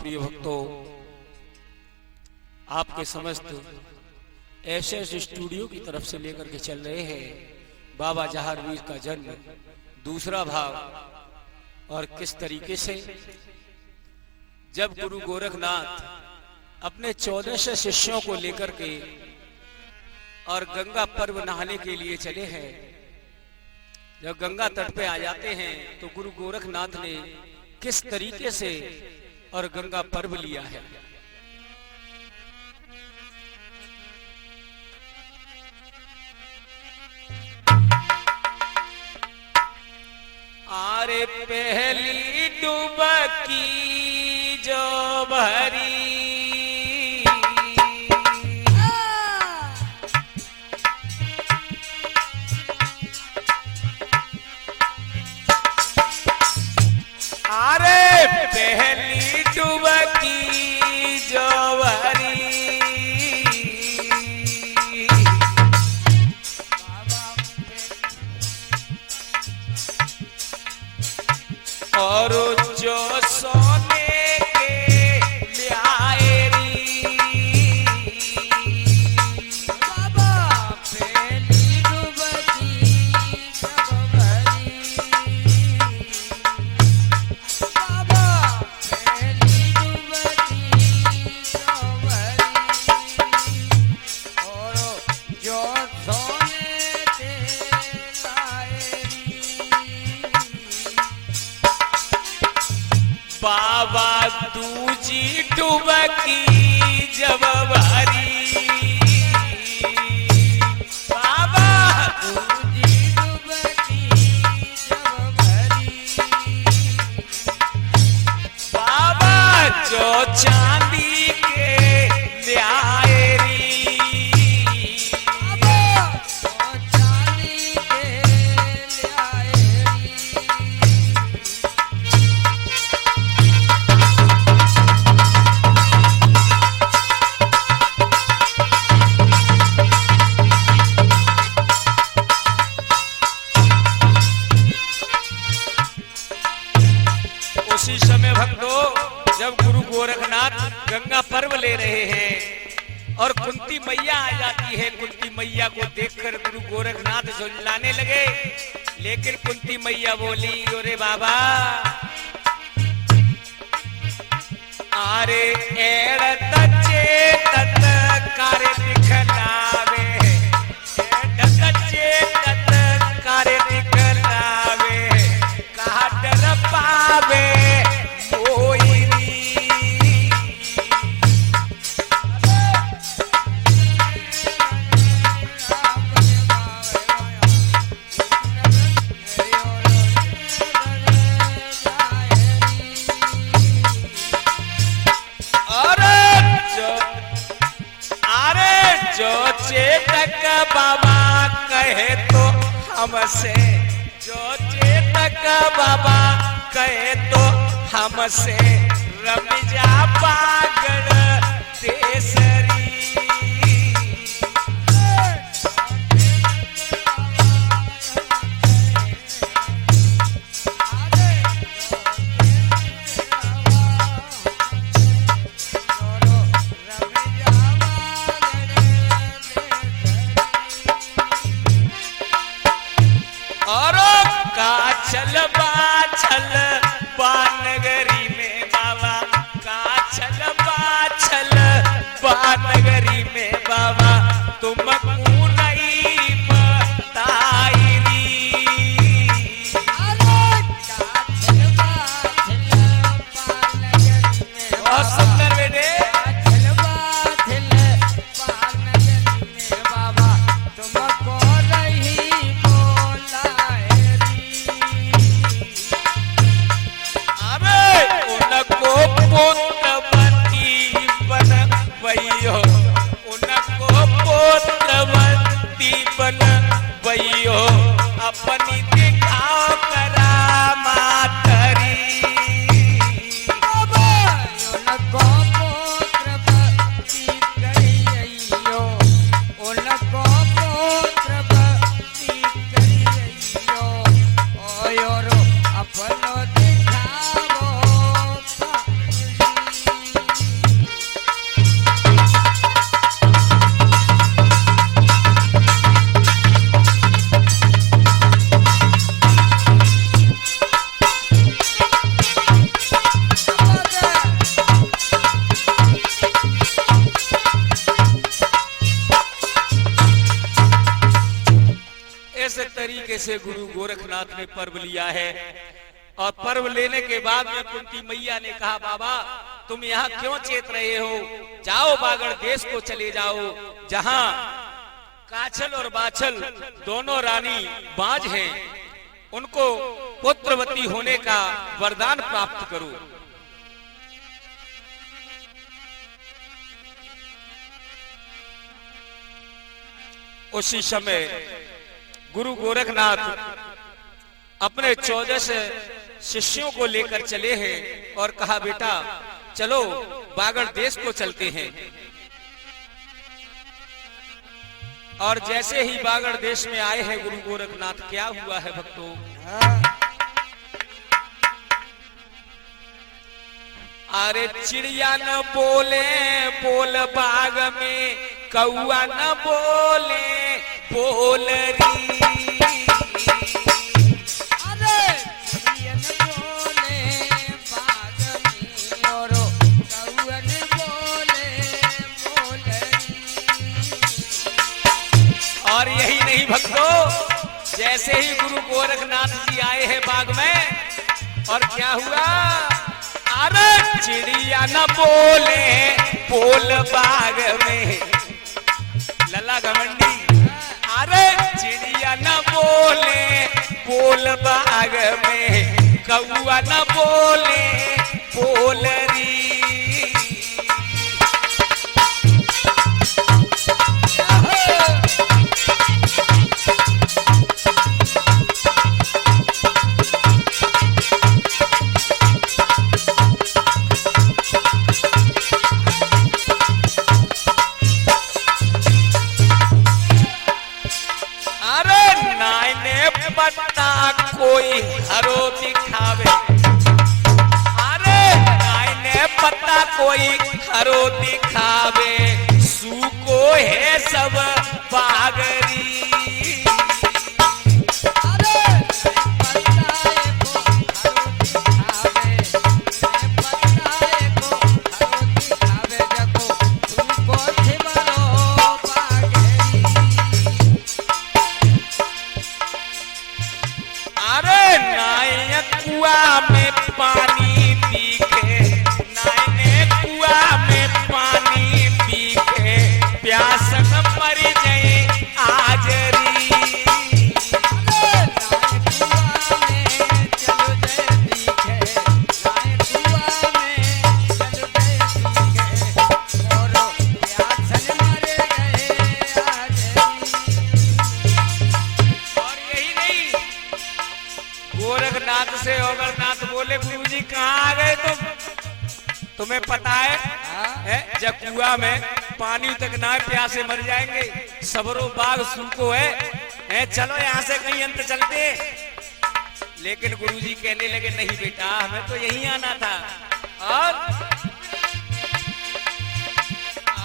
प्रिय भक्तों, आपके समस्त एसएस स्टूडियो की तरफ से लेकर के चल रहे हैं बाबा जहारवीर का जन्म दूसरा भाग। और किस तरीके से जब गुरु गोरखनाथ अपने 1400 शिष्यों को लेकर के और गंगा पर्व नहाने के लिए चले हैं, जब गंगा तट पे आ जाते हैं तो गुरु गोरखनाथ ने किस तरीके से और गंगा पर्व लिया है। आरे पहली डुबकी जो भरी, अरे पहली डुबकी जो भरी, और जो सोने के लियाएरी, बाबा पहली डुबकी जब भरी, बाबा पहली डुबकी जब भरी, और जो सोने के लाएरी, बाबा दूजी डुबकी जब भरी, बाबा दूजी डुबकी जब भरी, बाबा जो चांदी के लियाएरी, बाबा तो चांदी के लियाएरी, उसी समय भक्तों जब गुरु गोरखनाथ गंगा पर्व ले रहे हैं और कुंती मैया आ जाती है, कुंती मैया को देखकर गुरु गोरखनाथ झुलाने लगे, लेकिन कुंती मैया बोली, अरे बाबा आरे एड़ तचे तत कार्य दिखलावे, एड़ तचे तत कार्य दिखलावे, कहा डर पावे कोई नी। अरे जो चेतक बाबा कहे तो हमसे, जो चेतक बाबा कहे तो हमसे, रमिजा पागल तेसरी, और काछल बाछल बानगरी में बाबा, काछल बाछल बानगरी में बाबा, तुमको नहीं बताईरी, बहुत सुंदर बेटे। अरे से गुरु गोरखनाथ ने पर्व लिया है। और पर्व लेने के बाद में कुंती मैया ने कहा, बाबा तुम यहाँ क्यों चेत रहे हो, जाओ बागड़ देश को चले जाओ, जहाँ काछल और बाछल दोनों रानी बाज हैं, उनको पुत्रवती होने का वरदान प्राप्त करो। उसी समय गुरु गोरखनाथ अपने 14 शिष्यों को लेकर चले हैं और कहा, बेटा चलो बागड़ देश को चलते हैं। और जैसे ही बागड़ देश में आए हैं गुरु गोरखनाथ, क्या हुआ है भक्तों, अरे चिड़िया न बोले बोल बाग में, कौआ न बोले बोल री। अरे चिड़िया न बोले बाग में और कौआ न बोले बोल री। और यही नहीं भक्तों, जैसे ही गुरु गोरखनाथ जी आए हैं बाग में, और क्या हुआ, अरे चिड़िया न बोले बोल बाग में, लला घमंडी, अरे चिड़िया न बोले बोल बाग में, कौआ न बोले बोल री। कोई हरो दिखावे, अरे नाइने पता कोई हरो दिखावे, सूको है सब बागरी। कुआ में पानी पी के, नाइने कुआ में पानी पी के, प्यास न मर जाए आजरी। गोरखनाथ से ओगरनाथ बोले, गुरुजी कहाँ आ गए तुम, तुम्हें पता है जब कुआ में पानी तक ना प्यासे मर जाएंगे, सबरो बाग सुनको है, चलो यहाँ से कहीं अंत चलते। लेकिन गुरुजी कहने लगे, नहीं बेटा हमें तो यहीं आना था। और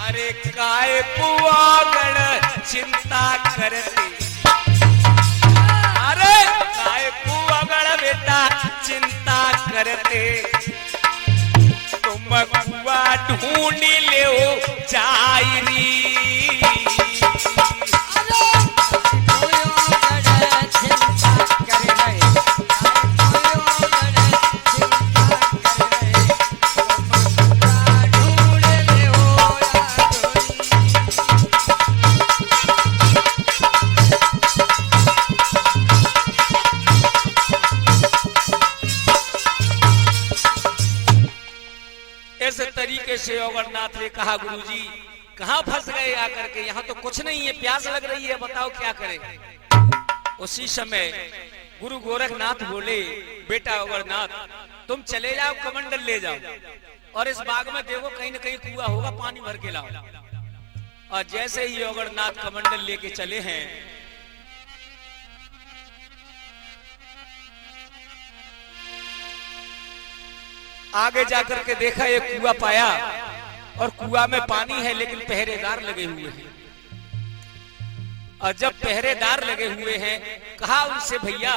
अरे काय कुआगड़ चिंता करते, अरे काय कुआगड़ बेटा चिंता करते, तुम कुआ ढूंढ ले जायरी। इस तरीके से ओगरनाथ ने कहा, गुरुजी कहाँ फंस गए आकर के, यहाँ तो कुछ नहीं है, प्यास लग रही है, बताओ क्या करें। उसी समय गुरु गोरखनाथ बोले, बेटा ओगरनाथ तुम चले जाओ, कमंडल ले जाओ, और इस बाग में देखो कहीं न कहीं कुआं होगा, पानी भर के लाओ। और जैसे ही ओगरनाथ कमंडल लेके चले हैं, आगे जाकर के देखा एक कुआं पाया, और कुआं में पानी है लेकिन पहरेदार लगे हुए हैं। और जब पहरेदार लगे हुए हैं, कहा उनसे, भैया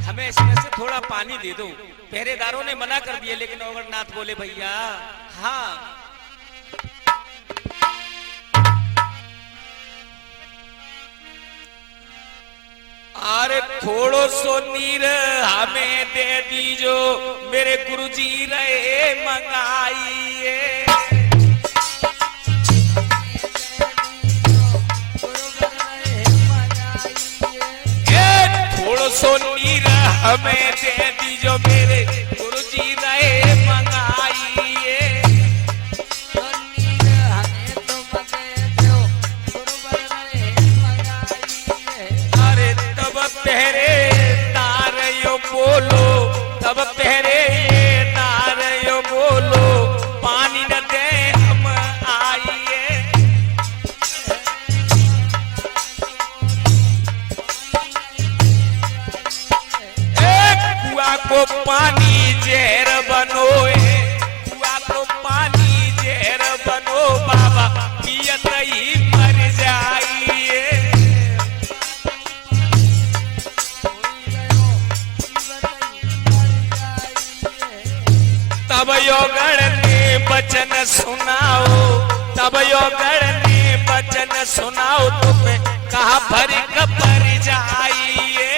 हमें इसमें से थोड़ा पानी दे दो। पहरेदारों ने मना कर दिया, लेकिन ओगरनाथ बोले, भैया हाँ। अरे थोड़ो सो नीर हमें दे दीजो मेरे गुरुजी रहे मंगाइए। थोड़ो सो नीर हमें दे दीजो मेरे गुरुजी रहे मंगाइए। अरे तब पहरेदार यो बोलो, तब पहरेदार यो बोलो, पानी न दे हम आइए। कुआ को पानी जहर बनोए, कुआ को पानी जहर बनो बाबा पियत ही मर जाइए। तब योगण ने वचन सुनाओ, तब योगण ने वचन सुनाओ, तुम्हें कहा फर्क पड़ जाइए।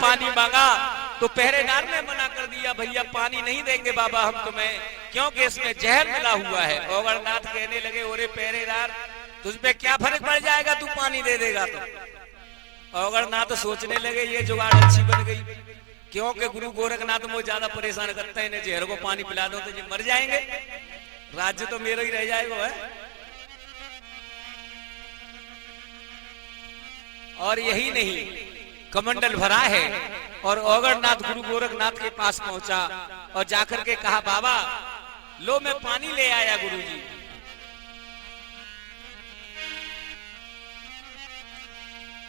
पानी मांगा तो पहरेदार ने मना कर दिया, भैया पानी नहीं देंगे बाबा हम तुम्हें, क्योंकि इसमें जहर मिला हुआ है। ओगरनाथ कहने लगे, ओरे पहरेदार तुझ पे क्या फर्क पड़ जाएगा, तू पानी दे देगा तो। ओगरनाथ सोचने लगे ये जुगाड़ अच्छी बन गई, क्योंकि गुरु गोरखनाथ मुझे ज्यादा परेशान करते हैं, जहर को पानी पिला दो तो ये मर जाएंगे, राज्य तो मेरा ही रह जाएगा है। और यही नहीं, कमंडल भरा है और ओगरनाथ गुरु गोरखनाथ के पास पहुंचा और जाकर के कहा, बाबा लो मैं पानी ले आया गुरुजी।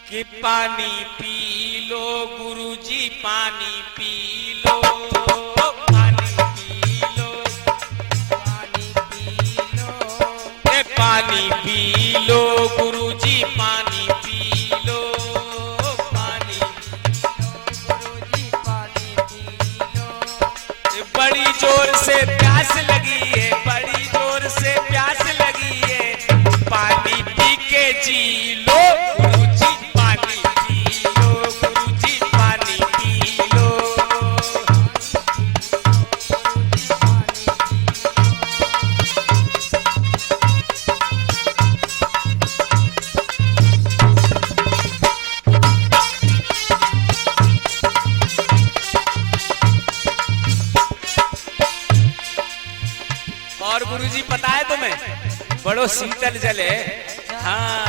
कि पानी पी लो गुरुजी, पानी पी लो, पानी पी लो, पानी पी लो, पानी पी लो गुरुजी, पानी पी लो। बड़ी जोर से प्यास लगी है, बड़ी जोर से प्यास लगी है, पानी पी के जी लो गुरुजी, पानी पी लो गुरुजी, पानी पी लो। और गुरुजी पता है तुम्हें, बड़ो शीतल जल है, हाँ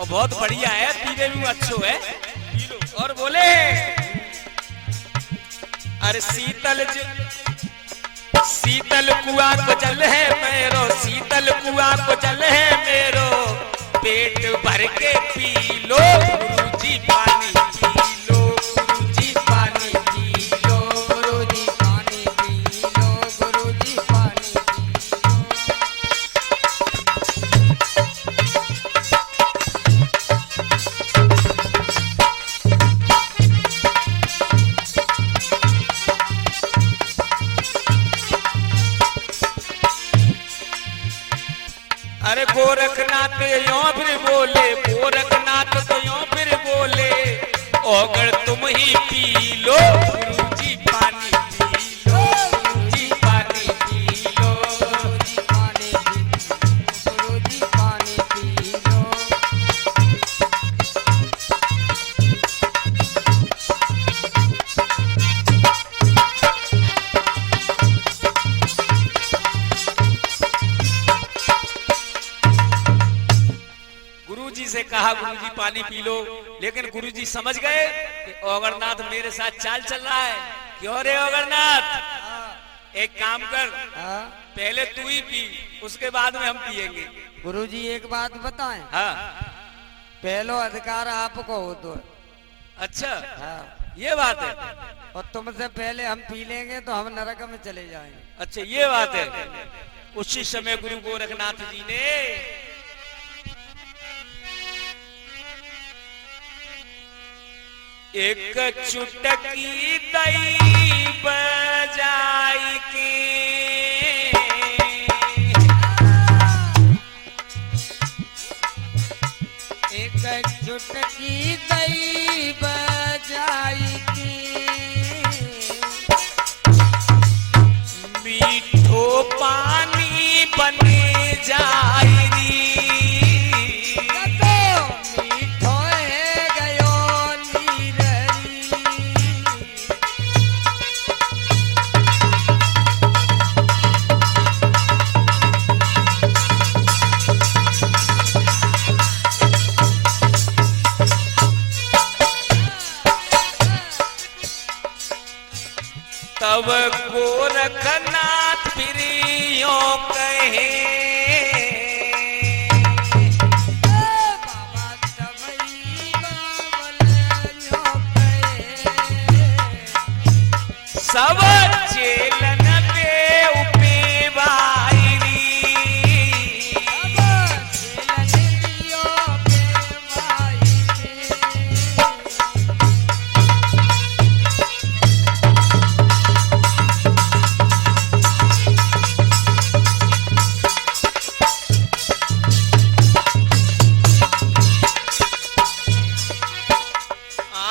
और बहुत बढ़िया है, पीने में अच्छो है। और बोले, अरे शीतल कुआ को जल है मेरो, शीतल कुआ को जल है मेरो, पेट भर के पी लो गुरुजी, पानी पी लो गुरुजी, पानी पी लो गुरुजी, पानी पी लो गुरुजी, पानी। अरे गोरखनाथ यों फिर बोले, गोरखनाथ तो यों फिर बोले, अगर तुम ही पी लो गुरुजी, पानी पी लो गुरुजी, पानी पी लो गुरुजी, पानी पी लो गुरुजी, पानी पी लो। गुरुजी से कहा, गुरुजी पानी पी लो, लेकिन गुरुजी समझ गए कि ओगरनाथ मेरे साथ चाल चल रहा है। क्यों रे ओगरनाथ, एक काम कर, पहले तू ही पी, उसके बाद में हम पिएंगे। गुरुजी एक बात बताएं, हाँ पहलो अधिकार आपको हो तो। अच्छा हाँ, ये बात है। और तुमसे पहले हम पी लेंगे तो हम नरक में चले जाएंगे। अच्छा ये बात है। उसी समय गुरु गोरखनाथ जी ने एक चुटकी दई बजाई के एक चुटकी दई बजाई की मीठो पानी बन जाई री मीठो है गयो नीररी तब गोरखनाथ प्रियो कहे बाबा तबई बाबलियो कहे सब चेलन पे उपेवाई री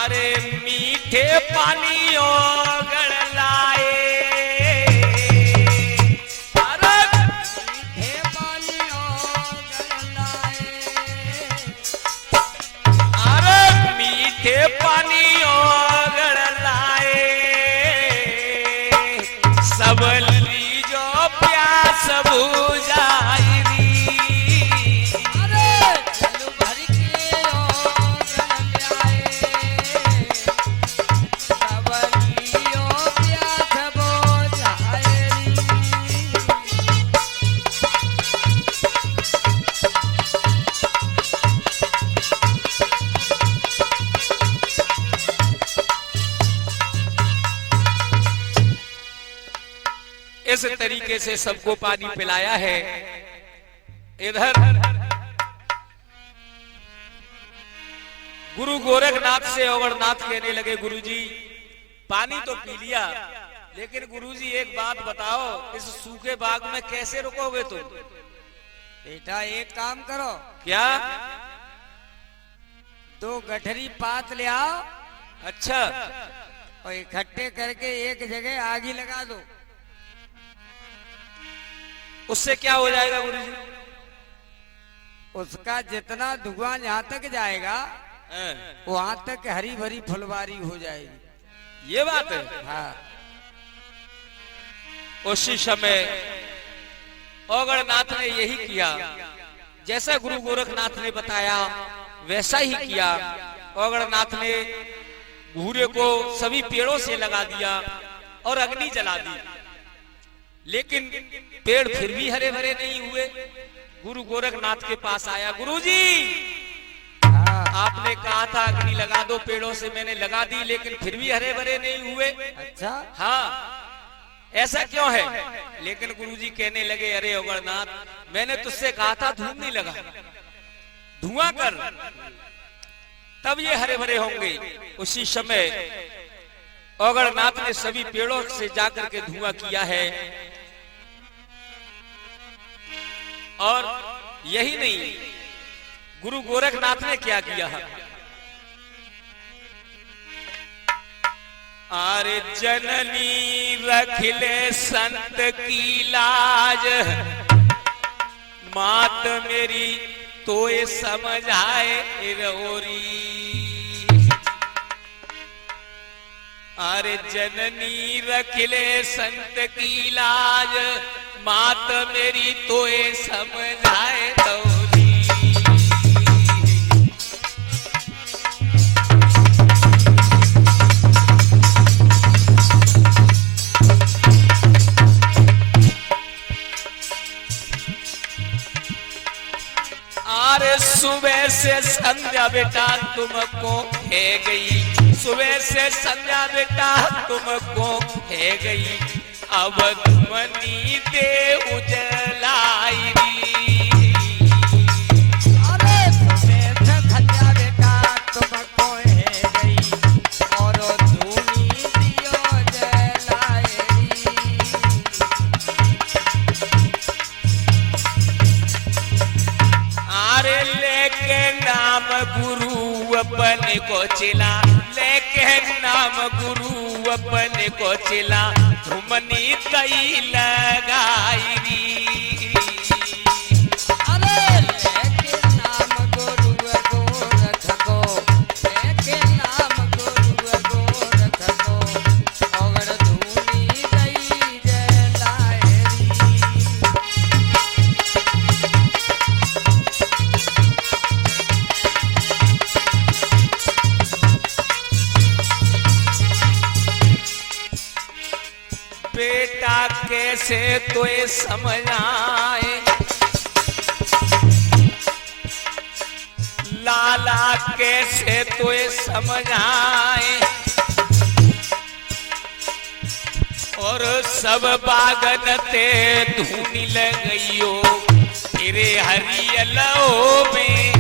अरे मीठे पानियों गड़ लाए अरे अरे मीठे पानियों गड़ लाए सब लीजो प्यास बुझाई री इस तरीके से सबको पानी पिलाया है। इधर गुरु गोरखनाथ से अवरनाथ कहने लगे, गुरुजी पानी तो पी लिया, लेकिन गुरुजी एक बात बताओ, इस सूखे बाग में कैसे रुकोगे तुम? बेटा एक काम करो, क्या? 2 गठरी पात ले आओ, अच्छा, और इकट्ठे करके एक जगह आग ही लगा दो। उससे क्या हो जाएगा गुरुजी? उसका जितना धुआं जहां तक जाएगा वहां तक हरी भरी फुलवारी हो जाएगी। ये बात है। हाँ। उसी समय अवरनाथ ने यही किया, जैसा गुरु गोरखनाथ ने बताया वैसा ही किया। अवरनाथ ने घूरे को सभी पेड़ों से लगा दिया और अग्नि जला दी, लेकिन पेड़ फिर भी हरे भरे नहीं हुए। गुरु गोरखनाथ के पास आया, गुरुजी आपने कहा था अग्नि लगा दो पेड़ों से, मैंने लगा दी, लेकिन फिर भी हरे भरे नहीं हुए। अच्छा, हाँ ऐसा क्यों है? लेकिन गुरुजी कहने लगे, अरे अवरनाथ मैंने तुझसे कहा था धूम नहीं लगा, धुआं कर, तब ये हरे भरे होंगे। उसी समय अवरनाथ ने सभी पेड़ों से जाकर के धुआं किया है, और यही नहीं, गुरु गोरखनाथ ने क्या किया है? अरे जननी रखिले संत की लाज, मात मेरी तो ये समझाए रोरी। अरे जननी रखिले संत की लाज, मात मेरी तो ये समझाए रोरी। अरे सुबह से संध्या बेटा तुमको है गई, सुबह से संध्या बेटा तुमको है गई, अब धुमनी दे उजलाई री। अरे सुबह से संध्या बेटा तुमको है गई, गुरु अपन को चिला, लेके नाम गुरु अपन को चिला, धुमनी कई लगाई री। बेटा कैसे तोए समझ आए, लाला कैसे तोए समझ आए, और सब बागन ते धूनी लगइयो, तेरे हरियलो में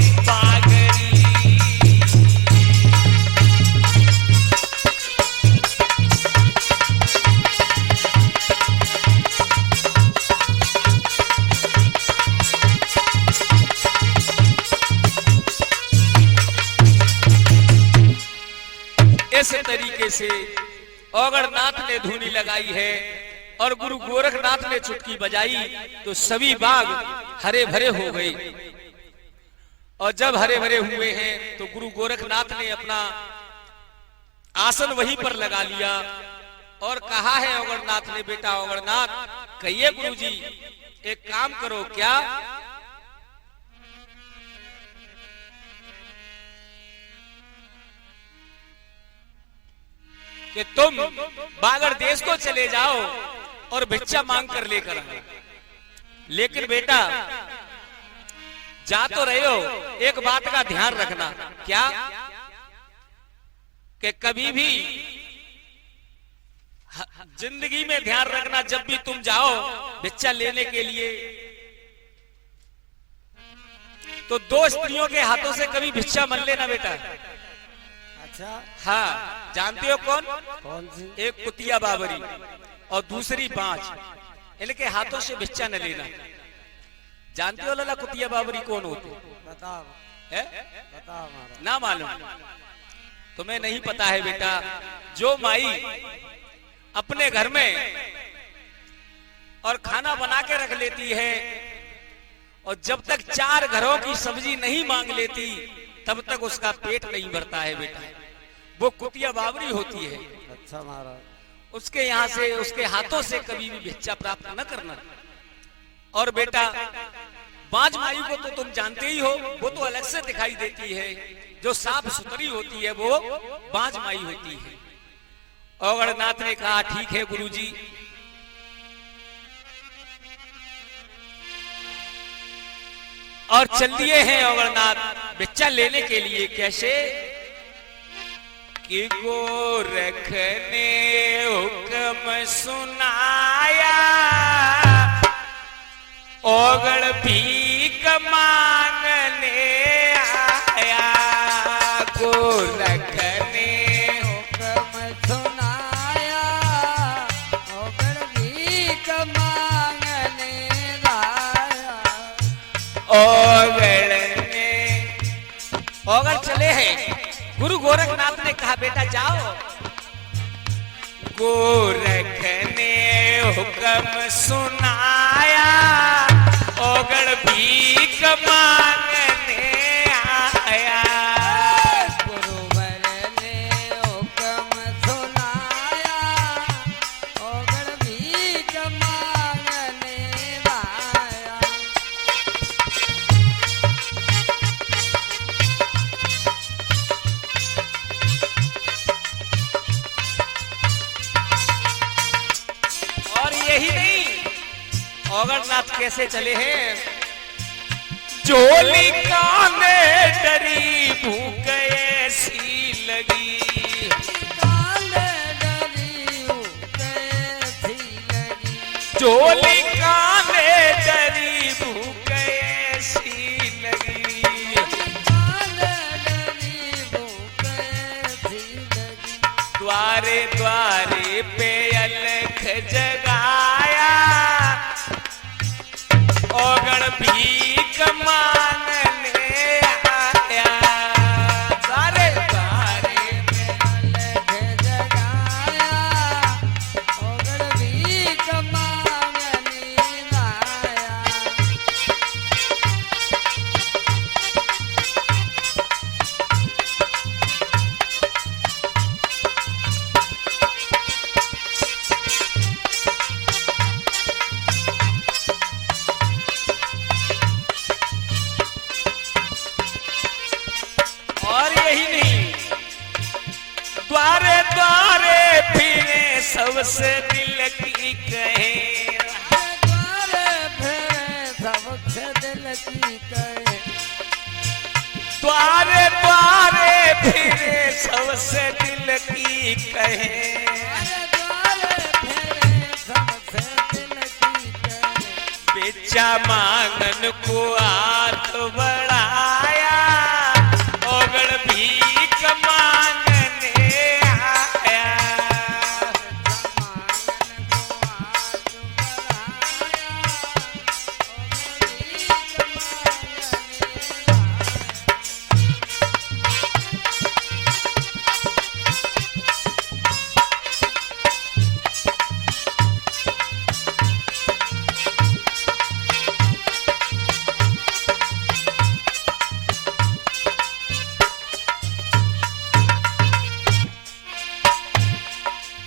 इस तरीके से औगड़नाथ ने धूनी लगाई है और गुरु गोरखनाथ ने चुटकी बजाई तो सभी बाग हरे भरे हो गए। और जब हरे भरे हुए हैं तो गुरु गोरखनाथ ने अपना आसन वहीं पर लगा लिया और कहा है औगड़नाथ ने, बेटा औगड़नाथ कहिए गुरुजी एक काम करो क्या, कि तुम बागड़ देश को चले जाओ और भिक्षा मांग कर लेकर आओ, लेकिन बेटा जा तो रहे हो, एक बात का ध्यान रखना, क्या कि कभी भी जिंदगी में ध्यान रखना, जब भी तुम जाओ भिक्षा लेने के लिए तो दो स्त्रियों के हाथों से कभी भिक्षा मत लेना बेटा। अच्छा हाँ, जानते हो कौन? कौन सी? एक कुतिया बाबरी और दूसरी बांझ, इनके हाथों से भिक्षा न लेना। जानते हो लाला कुतिया बाबरी कौन होते? बताओ है? बताओ ना मालूम? तुम्हें नहीं पता है बेटा, जो माई अपने घर में और खाना बना के रख लेती है और जब तक 4 घरों की सब्जी नहीं मांग लेती तब तक उसका पेट नहीं भरता है बेटा, वो कुतिया बाबरी होती है। अच्छा महाराज, उसके यहाँ से, उसके हाथों से कभी भी भिक्षा प्राप्त न करना। और बेटा बांझ माई को तो तुम जानते ही हो, वो तो अलग से दिखाई देती है, जो साफ सुथरी होती है वो बांझ माई होती है। औगड़नाथ ने कहा ठीक है गुरुजी, और चल दिए हैं औगड़नाथ भिक्षा लेने के लिए। कैसे कि गोरख ने हुक्म सुनाया, औगड़ भीख मांगने आया। गोरख ने हुक्म सुनाया, औगड़ भीख मांगने आया। औगड़ चले हैं, गुरु गोरखनाथ ने कहा बेटा जाओ। गोरख ने हुक्म सुनाया, औगड़ भीख मांगने आया। गुरुवर ने हुक्म सुनाया, औगड़ भीख मांगने आया। यही नहीं, औगड़नाथ कैसे चले हैं, झोली काने डरी भूख ऐसी लगी। काने डरी भूख ऐसी लगी। झोली काने डरी भूख ऐसी लगी। काने डरी भूख ऐसी लगी। द्वारे द्वारे पे अलख जगाया, औगड़ भीख मांगने आया। फिरे सबसे दिल की कहे, बेचा मांगन को हाथ बढ़ाया, ओगड़ भीख मांगने आया।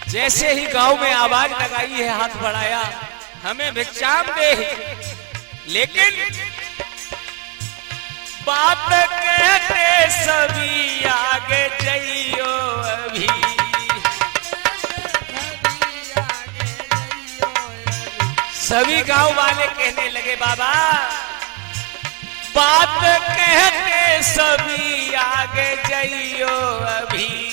जैसे ही गांव में आवाज लगाई है, हाथ बढ़ाया, हमें भिक्षाम दे, लेकिन बात कहते सभी आगे जाइयो अभी। सभी गांव वाले कहने लगे बाबा, बात कहते सभी आगे जाइयो अभी।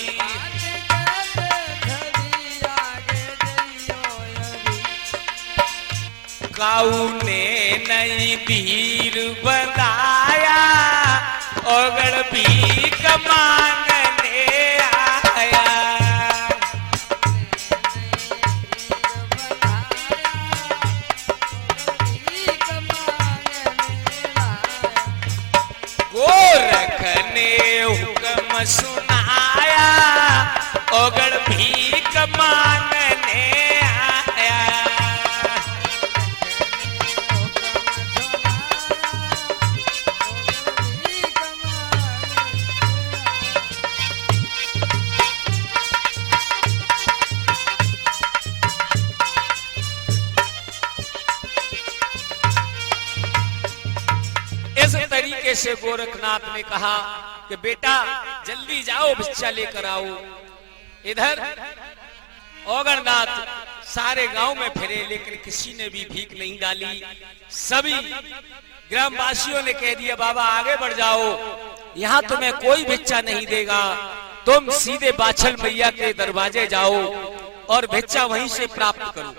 काऊ ने नई भीड़ बनाया, ओगड़ भीख मांगने आया। गोरख ने हुक्म सुनाया, ओगड़ भीख मांगने आया। इस तरीके से गोरखनाथ ने कहा कि बेटा जल्दी जाओ, भिक्षा लेकर आओ। इधर ओगरनाथ सारे गांव में फिरे, लेकिन किसी ने भी भीख नहीं डाली। सभी ग्रामवासियों ने कह दिया बाबा आगे बढ़ जाओ, यहाँ तुम्हें कोई भिक्षा नहीं देगा, तुम सीधे बाछल मैया के दरवाजे जाओ और भिक्षा वहीं से प्राप्त करो।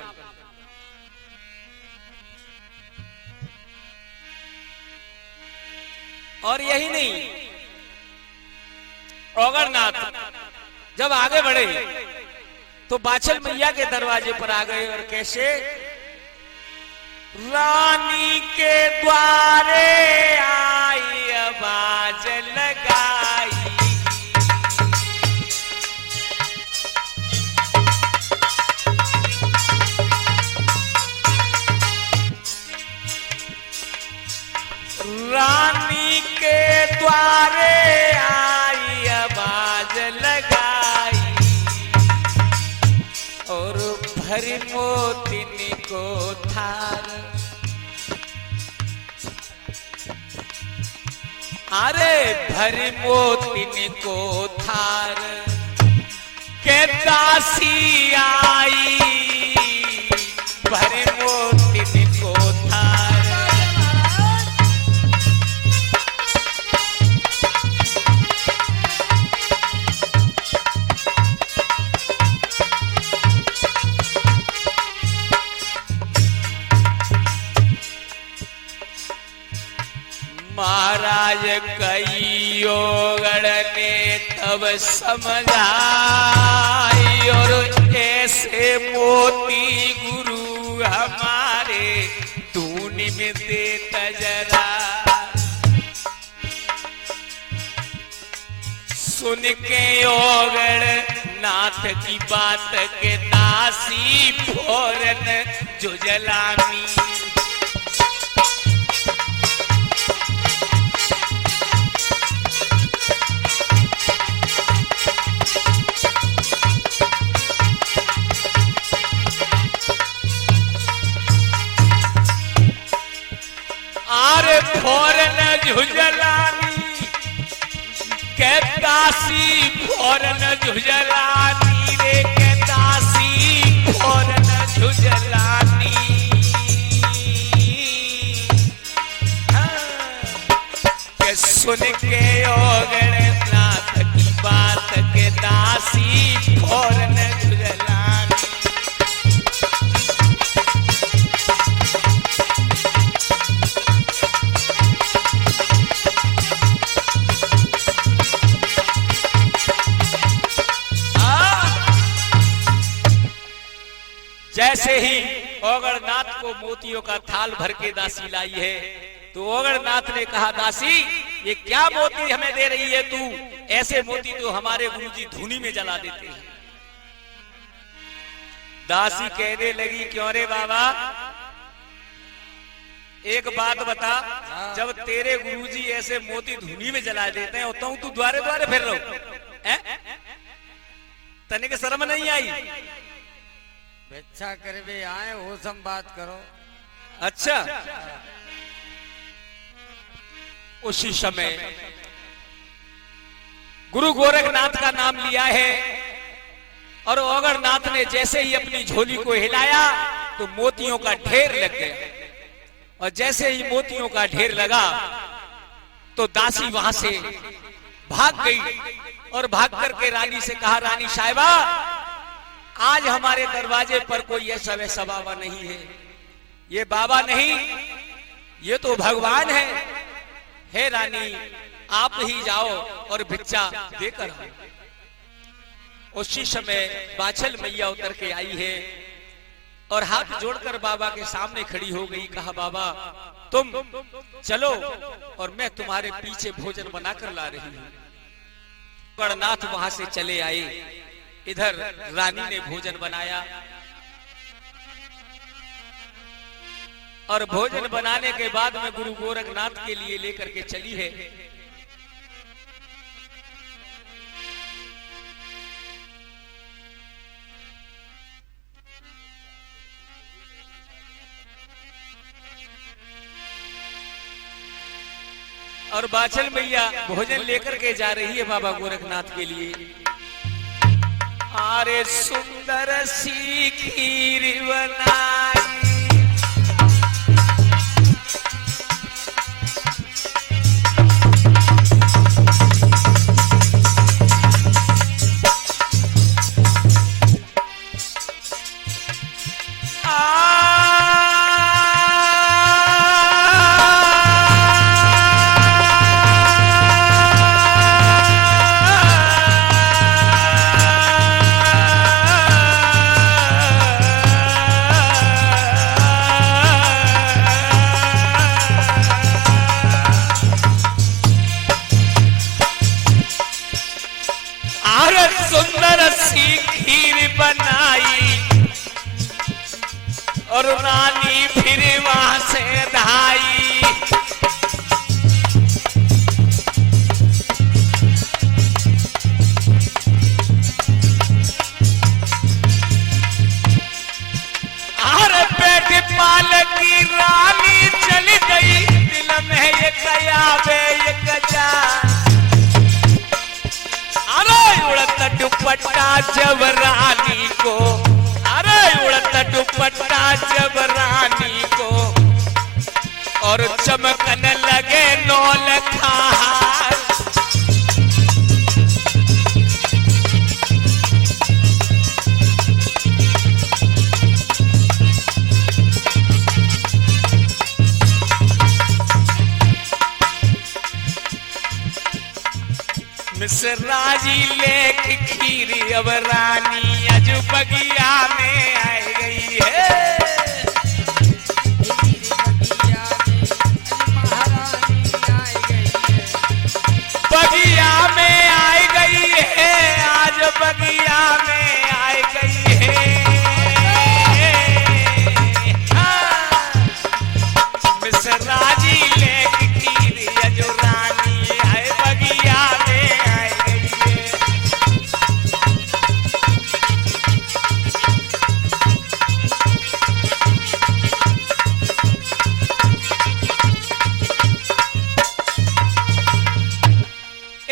और यही नहीं, ओगरनाथ जब आगे बढ़े तो बाछल मैया के दरवाजे पर आ गए। और कैसे? रानी के द्वारे आई आवाज लगाई, रानी के द्वारे आई आवाज लगाई, और भरी मोतिन को थार, अरे भरी मोतिन को थार के दासी आई, भरी मोतिन को थार। महाराज कई ओगड़ ने तब समझाई, और ऐसे मोती गुरु हमारे तूने में देता जरा। सुन के ओगड़ नाथ की बात के दासी फौरन जुझलामी, फौरन झुझलानी के दासी, फौरन झुझलानी रे के दासी, फौरन झुझलानी। के सुन के ओगड़ नाथ की जैसे ही ओगड़नाथ को मोतियों का थाल भर के दासी लाई है, तो ओगड़नाथ ने कहा, दासी ये क्या मोती हमें दे रही है तू? ऐसे मोती तो हमारे गुरुजी धूनी में जला देते हैं। दासी कहने लगी, क्यों रे बाबा, एक बात बता, जब तेरे गुरुजी ऐसे मोती धूनी में जला देते हैं तो तू द्वारे द्वारे फिर रहो, तने के शर्म नहीं आई? भिक्षा करवे आए हो सम बात करो। अच्छा, उसी समय गुरु गोरखनाथ का नाम लिया है और ओगड़नाथ ने जैसे ही अपनी झोली को हिलाया तो मोतियों का ढेर लग गया, और जैसे ही मोतियों का ढेर लगा तो दासी वहां से भाग गई और भाग करके रानी से कहा, रानी साहिबा, आज हमारे दरवाजे पर कोई ऐसा वैसा बाबा नहीं है, ये बाबा नहीं, ये तो भगवान है रानी, आप ही जाओ और भिक्षा देकर आओ। उसी समय बाछल मैया उतर के आई है और हाथ जोड़कर बाबा के सामने खड़ी हो गई। कहा, बाबा तुम चलो और मैं तुम्हारे पीछे भोजन बनाकर ला रही हूँ। गणनाथ वहां से चले आए, इधर रानी ने भोजन बनाया और भोजन बनाने के बाद में गुरु गोरखनाथ के लिए लेकर के चली है। और बाछल मैया भोजन लेकर के जा रही है बाबा गोरखनाथ के लिए। अरे सुंदर सी खीर बनाई, और रानी फिर वहां से धाई। अरे पेट पाल की रानी चल गई, दिल में ये कया बे ये कजा। अरे उड़ता दुपट्टा जब रानी को, अरे उड़ता दुपट्टा जब रानी को, और चमकन लगे नौल खार। मिसराजी लेक खीरी अब रानी अज बगिया में आई गई है। बगिया में आई गई है, आज बगिया में आई गई है। मिसराजी लेक खीरी अज रानी आए बगिया में आई गई है।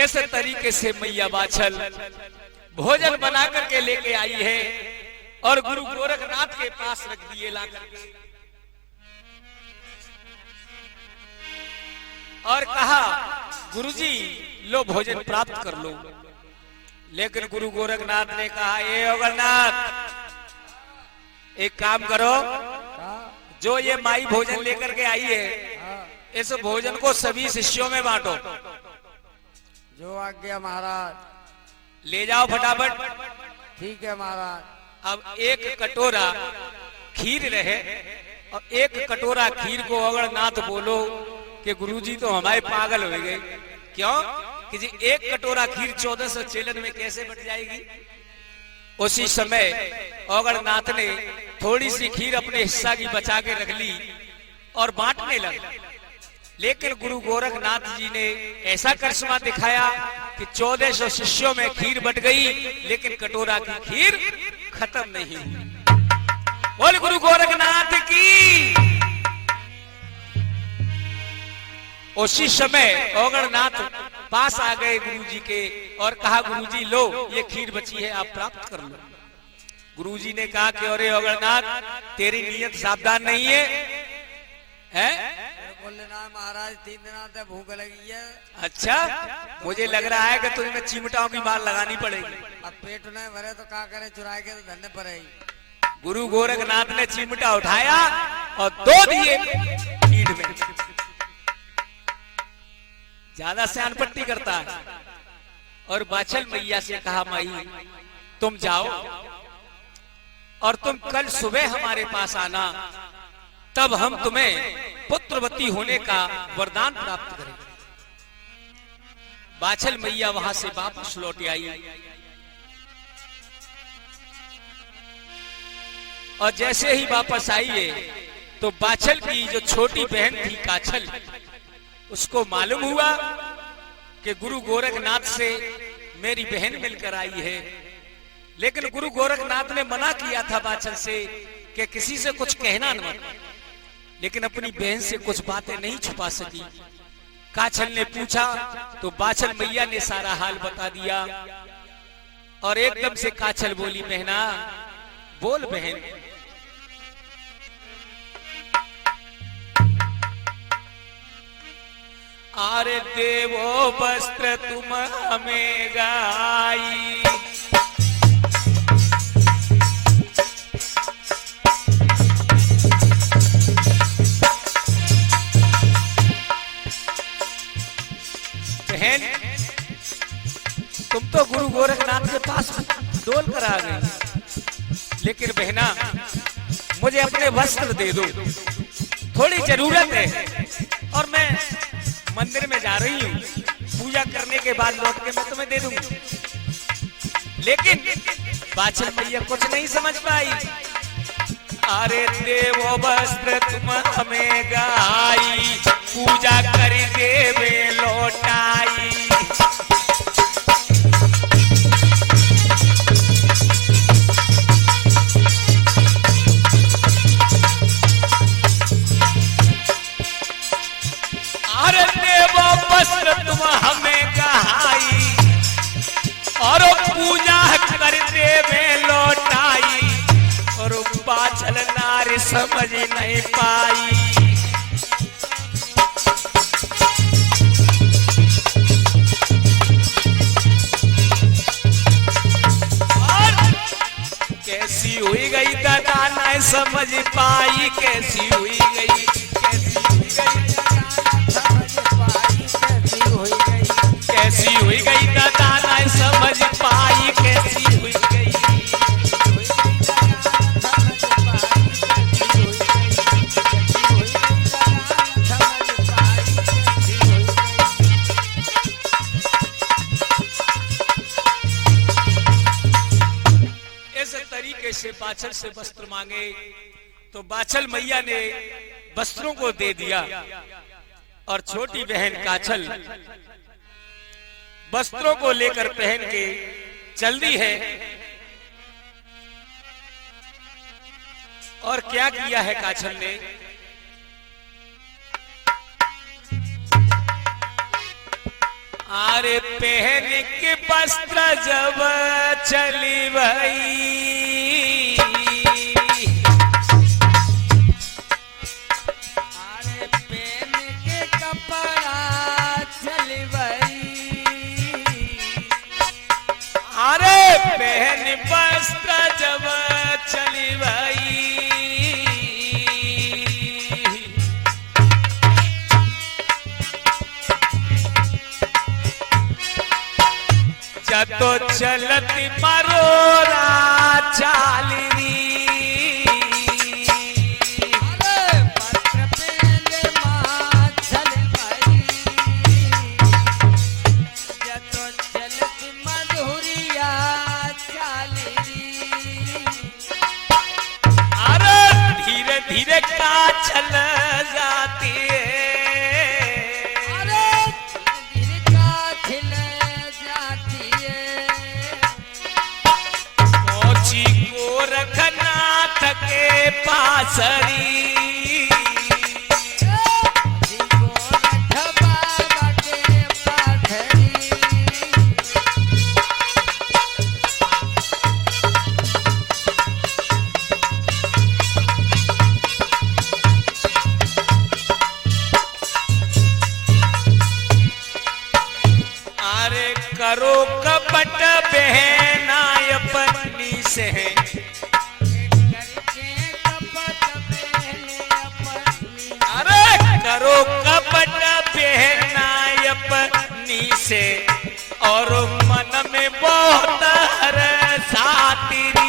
इस तरीके से मैया बाछल भोजन बना करके लेके आई है और गुरु गोरखनाथ के पास रख दिए ला करके, और कहा, गुरुजी लो भोजन प्राप्त कर लो। लेकिन गुरु गोरखनाथ ने कहा, ये ओगड़नाथ एक काम करो, जो ये माई भोजन लेकर के आई है, इस भोजन को सभी शिष्यों में बांटो। जो आज्ञा महाराज। ले जाओ फटाफट। ठीक है महाराज। अब एक कटोरा खीर रहे और एक कटोरा खीर को अगर नाथ बोलो कि गुरुजी तो हमारे पागल हो गए। क्यों कि जी एक कटोरा खीर 1400 चेलन में कैसे बट जाएगी। उसी समय अगरनाथ ने थोड़ी सी खीर अपने हिस्सा की बचा के रख ली और बांटने लगे। लेकिन गुरु गोरखनाथ जी ने ऐसा करिश्मा दिखाया कि 1400 शिष्यों में खीर बट गई, लेकिन कटोरा की खीर खत्म नहीं हुई। बोल गुरु गोरखनाथ की। उसी समय अगरनाथ पास आ गए गुरुजी के और कहा गुरुजी लो ये खीर बची है, आप प्राप्त कर लो। गुरुजी ने कहा कि अरे अगरनाथ तेरी नीयत सावधान नहीं है, बोले ना महाराज 3 दिन तक भूख लगी है। अच्छा मुझे लग रहा है कि तुम्हें चिमटाओं की मार लगानी पड़ेगी। अब पेट नहीं भरे तो क्या करे, चुरा के तो धरने पड़ेगी। गुरु गोरखनाथ ने चिमटा उठाया और 2 दिए खीर में। ज्यादा से अनपट्टी करता है और बाछल मैया से कहा माई तुम जाओ और तुम कल सुबह हमारे पास आना, तब हम तुम्हें पुत्रवती होने का वरदान प्राप्त करेंगे। बाछल मैया वहां से वापस लौट आई और जैसे ही वापस आई है तो बाछल की जो छोटी बहन थी काछल, उसको मालूम हुआ कि गुरु गोरखनाथ से मेरी बहन मिलकर आई है। लेकिन गुरु गोरखनाथ ने मना किया था बाछल से कि किसी से कुछ कहना मत, लेकिन अपनी बहन से कुछ बातें नहीं छुपा सकी। काछल ने पूछा तो बाछल मैया ने सारा हाल बता दिया और एकदम से काछल बोली बहना बोल बहन। आरे देवो वस्त्र तुम हमें गाई, बहन तुम तो गुरु गोरखनाथ के पास डोल कर आ गई, लेकिन बहना मुझे अपने वस्त्र दे दो, थोड़ी जरूरत है और मैं मंदिर में जा रही हूँ, पूजा करने के बाद लौट के मैं तुम्हें दे दूंगी। लेकिन बाछल मैया कुछ नहीं समझ पाई। अरे देवो वस्त्र तुम हमें गाई, पूजा कर देवे लौटाई। अरे देवो वस्त्र तुम हमें गहाई और पूजा कर देवे लौटाई। और बाछल नारी समझ नहीं पाई। और कैसी हुई गई दादा नहीं समझ पाई, कैसी हुई गई, कैसी हुई गई दादा नहीं समझ पाई, कैसी हुई गई। इस तरीके से बाछल से वस्त्र मांगे तो बाछल मैया ने वस्त्रों को दे दिया और छोटी बहन काछल वस्त्रों को लेकर पहन के चल दी है। और क्या किया है काछल ने, आरे पहन के वस्त्र जब चली भई, अरे पहन के कपड़ा चली भई, अरे पहन वस्त्र जब चली भई। तो चलती मरोरा चाली, करो कपट बहना अपनी से और मन में बहुत सातिरी।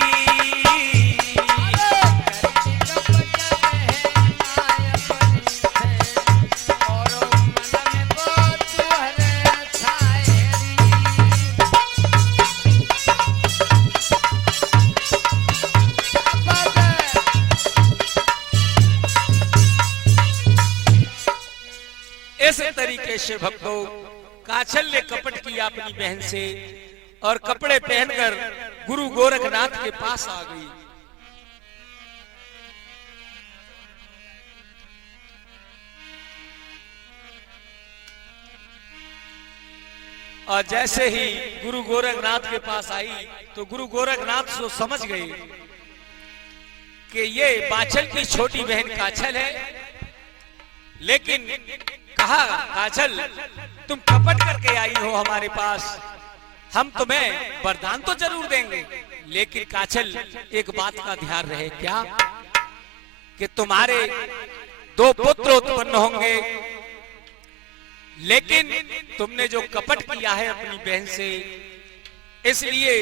इस तरीके से भक्तों काछल ने कपट किया अपनी बहन से और कपड़े पहनकर गुरु गोरखनाथ के पास आ गई। और जैसे ही गुरु गोरखनाथ के पास आई तो गुरु गोरखनाथ तो समझ गए कि ये बाछल की छोटी बहन काछल है। लेकिन कहा, काछल तुम कपट करके आई हो हमारे पास, हम तुम्हें वरदान तो जरूर देंगे, लेकिन काछल एक बात का ध्यान रहे क्या कि तुम्हारे 2 पुत्र उत्पन्न होंगे, लेकिन तुमने जो कपट किया है अपनी बहन से, इसलिए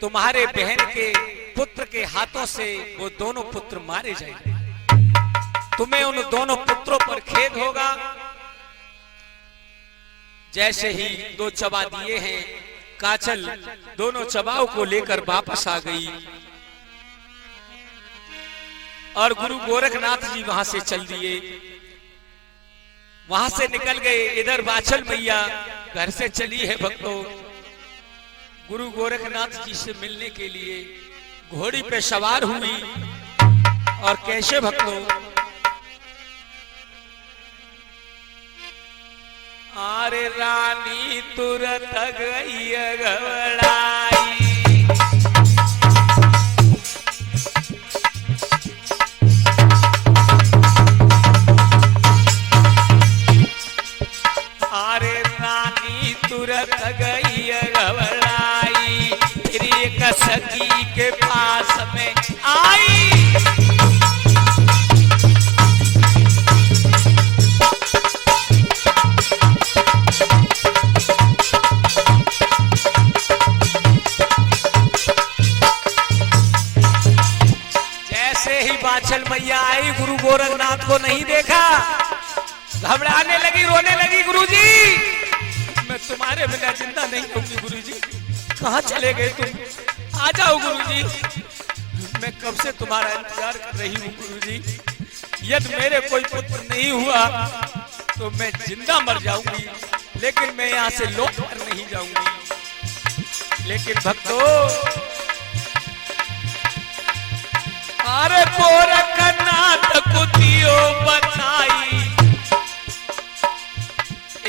तुम्हारे बहन के पुत्र के हाथों से वो दोनों पुत्र मारे जाएंगे। तुम्हें उन दोनों पुत्रों पर खेद होगा। जैसे ही 2 चबा दिए हैं, काछल दोनों चबाओं को लेकर वापस आ गई और गुरु गोरखनाथ जी वहां से चल दिए, वहां से निकल गए। इधर बाछल मैया घर से चली है भक्तों गुरु गोरखनाथ जी से मिलने के लिए, घोड़ी पे सवार हुई। और कैसे भक्तों, अरे रानी तुरंत गई घबराई, अरे रानी तुरंत गई घबराई, फिर एक सखी के पास में आई। बाछल मैया आई, गुरु गोरखनाथ को नहीं देखा, घबराने लगी, रोने लगी। गुरुजी, मैं तुम्हारे बिना जिंदा नहीं रहूंगी। गुरुजी, कहाँ चले गए तुम? आ जाओ गुरुजी, मैं कब से तुम्हारा इंतजार कर रही हूँ। गुरुजी, यदि मेरे कोई पुत्र नहीं हुआ तो मैं जिंदा मर जाऊंगी, लेकिन मैं यहाँ से लौट कर नहीं जाऊंगी। लेकिन भक्तों, अरे गोरखनाथ को दियो बताई।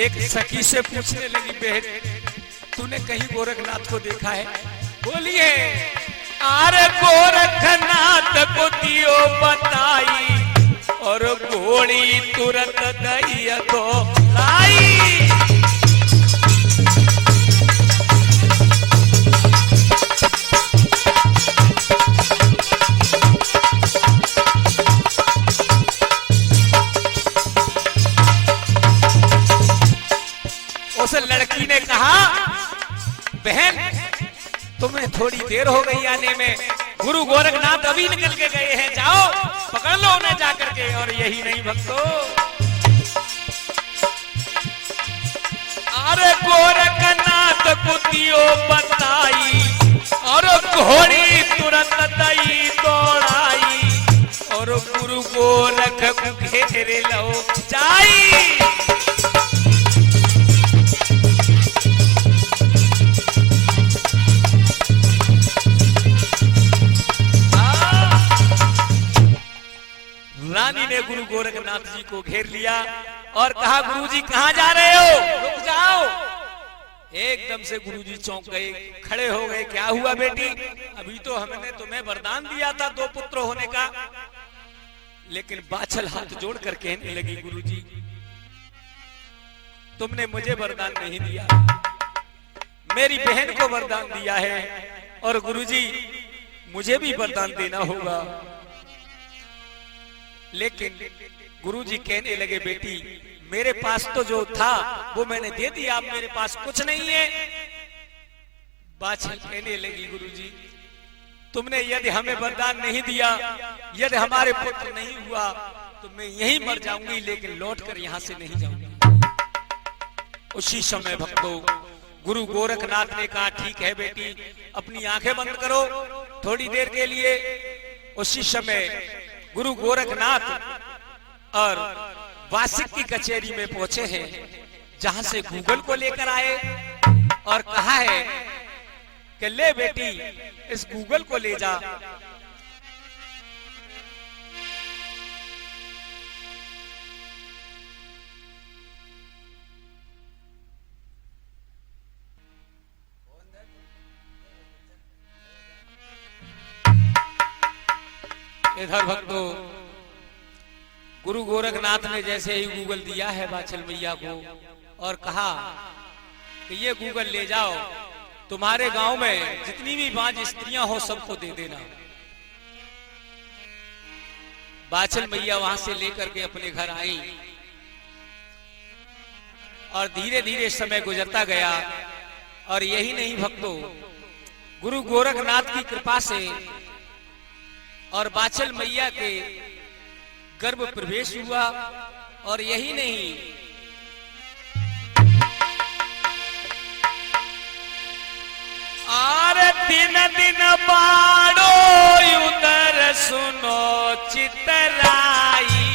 एक सखी से पूछने लगी, बहन तूने कहीं गोरखनाथ को देखा है? बोलिए, अरे गोरखनाथ को दियो बताई, और घोड़ी तुरंत दैया को लाई। उस लड़की ने कहा, बहन तुम्हें थोड़ी देर हो गई आने में, गुरु गोरखनाथ अभी निकल के गए हैं, जाओ पकड़ लो उन्हें जाकर के। और यही नहीं भक्तों, अरे गोरखनाथ को दियो बताई, और घोड़ी तुरंत दई दौड़ाई, और गुरु गोरख को घेर लो जाई। रानी ने गुरु गोरखनाथ जी को घेर लिया और कहा, गुरुजी कहाँ जा रहे हो? रुक जाओ। एकदम से गुरुजी चौंक गए, खड़े हो गए। क्या हुआ बेटी? अभी तो हमने तुम्हें वरदान दिया था 2 पुत्र होने का। लेकिन बाछल हाथ जोड़कर कहने लगी, गुरुजी तुमने मुझे वरदान नहीं दिया, मेरी बहन को वरदान दिया है, और गुरुजी मुझे भी वरदान देना होगा। लेकिन गुरुजी कहने लगे, बेटी मेरे पास तो जो था वो मैंने दे दिया, अब मेरे पास कुछ नहीं है। बाछल कहने लगी, गुरुजी तुमने यदि हमें वरदान नहीं दिया, यदि हमारे पुत्र नहीं हुआ तो मैं यहीं मर जाऊंगी, लेकिन लौटकर यहां से नहीं जाऊंगी। उसी समय भक्तों गुरु गोरखनाथ ने कहा, ठीक है बेटी अपनी आंखें बंद करो थोड़ी देर के लिए। उसी समय गुरु गोरखनाथ और वासिक की कचहरी में पहुंचे हैं, जहां से गूगल को लेकर आए और कहा है कि ले बेटी इस गूगल को ले जा। इधर भक्तों गुरु गोरखनाथ ने जैसे ही गूगल दिया है बाछल मैया को और कहा कि ये गूगल ले जाओ, तुम्हारे गांव में जितनी भी बांझ स्त्रियां हो सबको दे देना। बाछल मैया वहां से लेकर के अपने घर आई और धीरे धीरे समय गुजरता गया। और यही नहीं भक्तों, गुरु गोरखनाथ की कृपा से और बाछल मैया के गर्भ प्रवेश हुआ। और यही नहीं, आर दिन दिन बाड़ो उदर सुनो चितराई।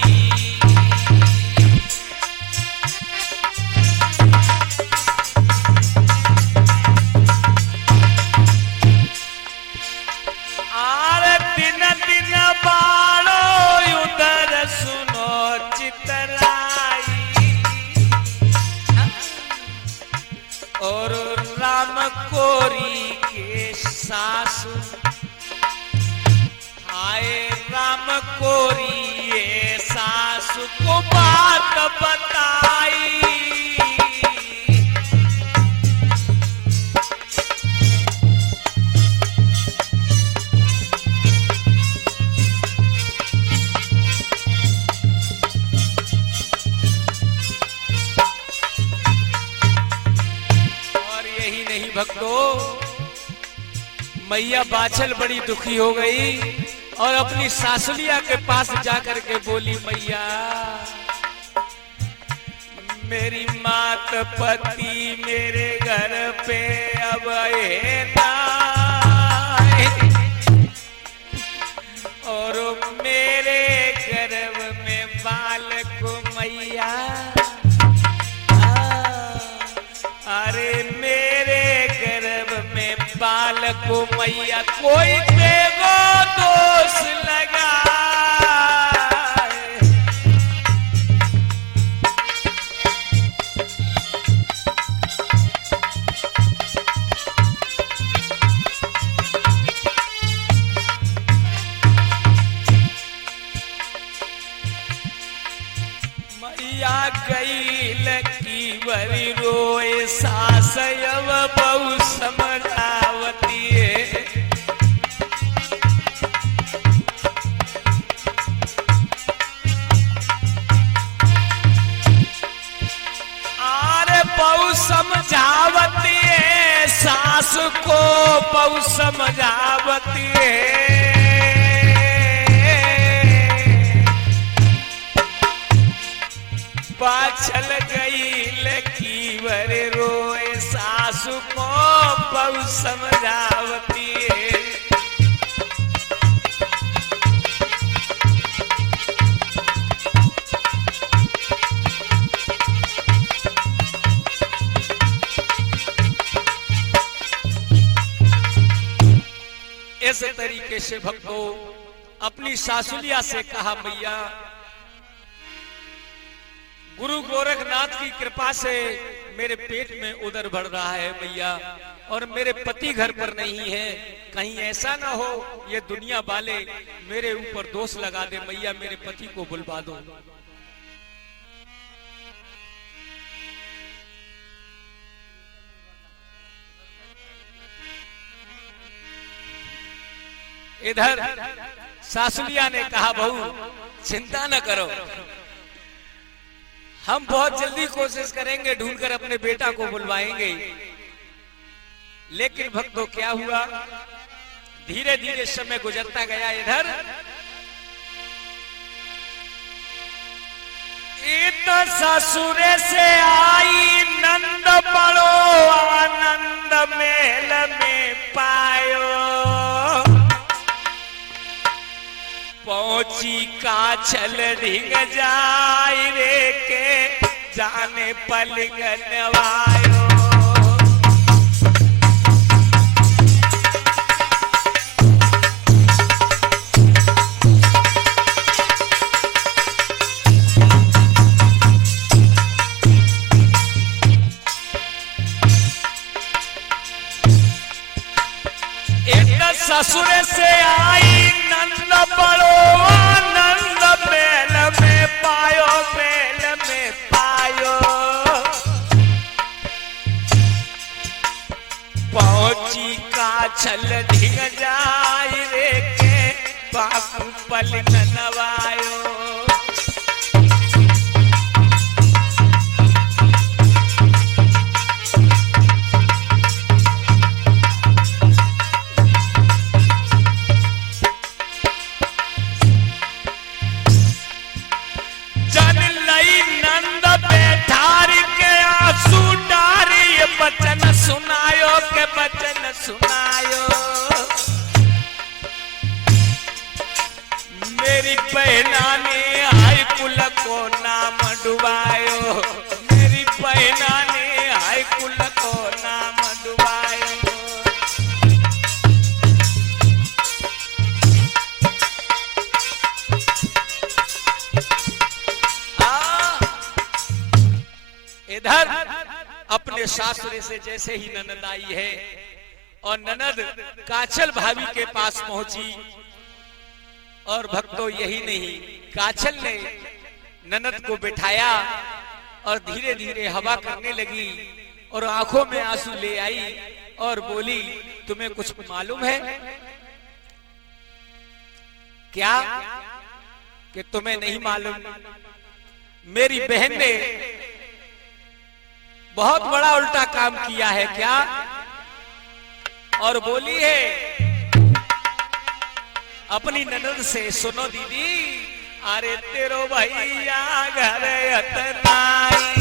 आर दिन दिन बाड़ो उदर सुनो चितराई। और राम कोरी के सासु आए, राम कोरी ये सासु को बात बताई। भक्तों मैया बाछल बड़ी दुखी हो गई और अपनी सासुलिया के पास जाकर के बोली, मैया मेरी मात पति मेरे घर पे अब है ना, और मेरे गर्भ में बालक मैया, अरे मेरे बालक मैया कोई देवो दोष लगा। मैया गई लकी बरी रोए सासयव बहु समझावती है। आरे बहु समझावती है, सास को बहु समझावती है। बाछल गई लकी वर रोए सासु को बहु समझावती है। इस तरीके से भक्तों अपनी सासुलिया से कहा, मैया गुरु गोरखनाथ की कृपा से मेरे पेट में उदर बढ़ रहा है मैया, और मेरे पति घर पर नहीं है, कहीं ऐसा ना हो ये दुनिया वाले मेरे ऊपर दोष लगा दे। मैया मेरे पति को बुलवा दो। इधर सासुलिया ने कहा, बहू चिंता न करो, हम बहुत जल्दी कोशिश करेंगे, ढूंढकर अपने बेटा को बुलवाएंगे। लेकिन भक्तों क्या हुआ, धीरे धीरे समय गुजरता गया। इधर इत ससुरे से आई नंद बड़ो आनंद मेल में पायो, पहुंची काछल ढिंग जाय रे के जाने पलंग नवायो। ससुर से आई नंद बड़ो आनंद मेल में पायो, मेल में पायो, पहुंची काछल ढिंग जाय रे के बापू पलंग नवायो। बचन सुनायो के बचन सुनायो, मेरी बहना ने हाय कुल को नाम डुबायो, मेरी बहना ने हाय कुल को नाम डुबायो। इधर अपने सासुरे से जैसे ही ननद आई है और ननद काछल भाभी के पास पहुंची, और भक्तों यही नहीं, काछल ने ननद को बिठाया और धीरे धीरे हवा करने लगी और आंखों में आंसू ले आई और बोली, तुम्हें कुछ मालूम है क्या कि तुम्हें नहीं मालूम, मेरी बहन ने बहुत बड़ा उल्टा काम किया है क्या? और बोली है अपनी ननद से, सुनो दीदी, अरे तेरो भैया घर अतनाई,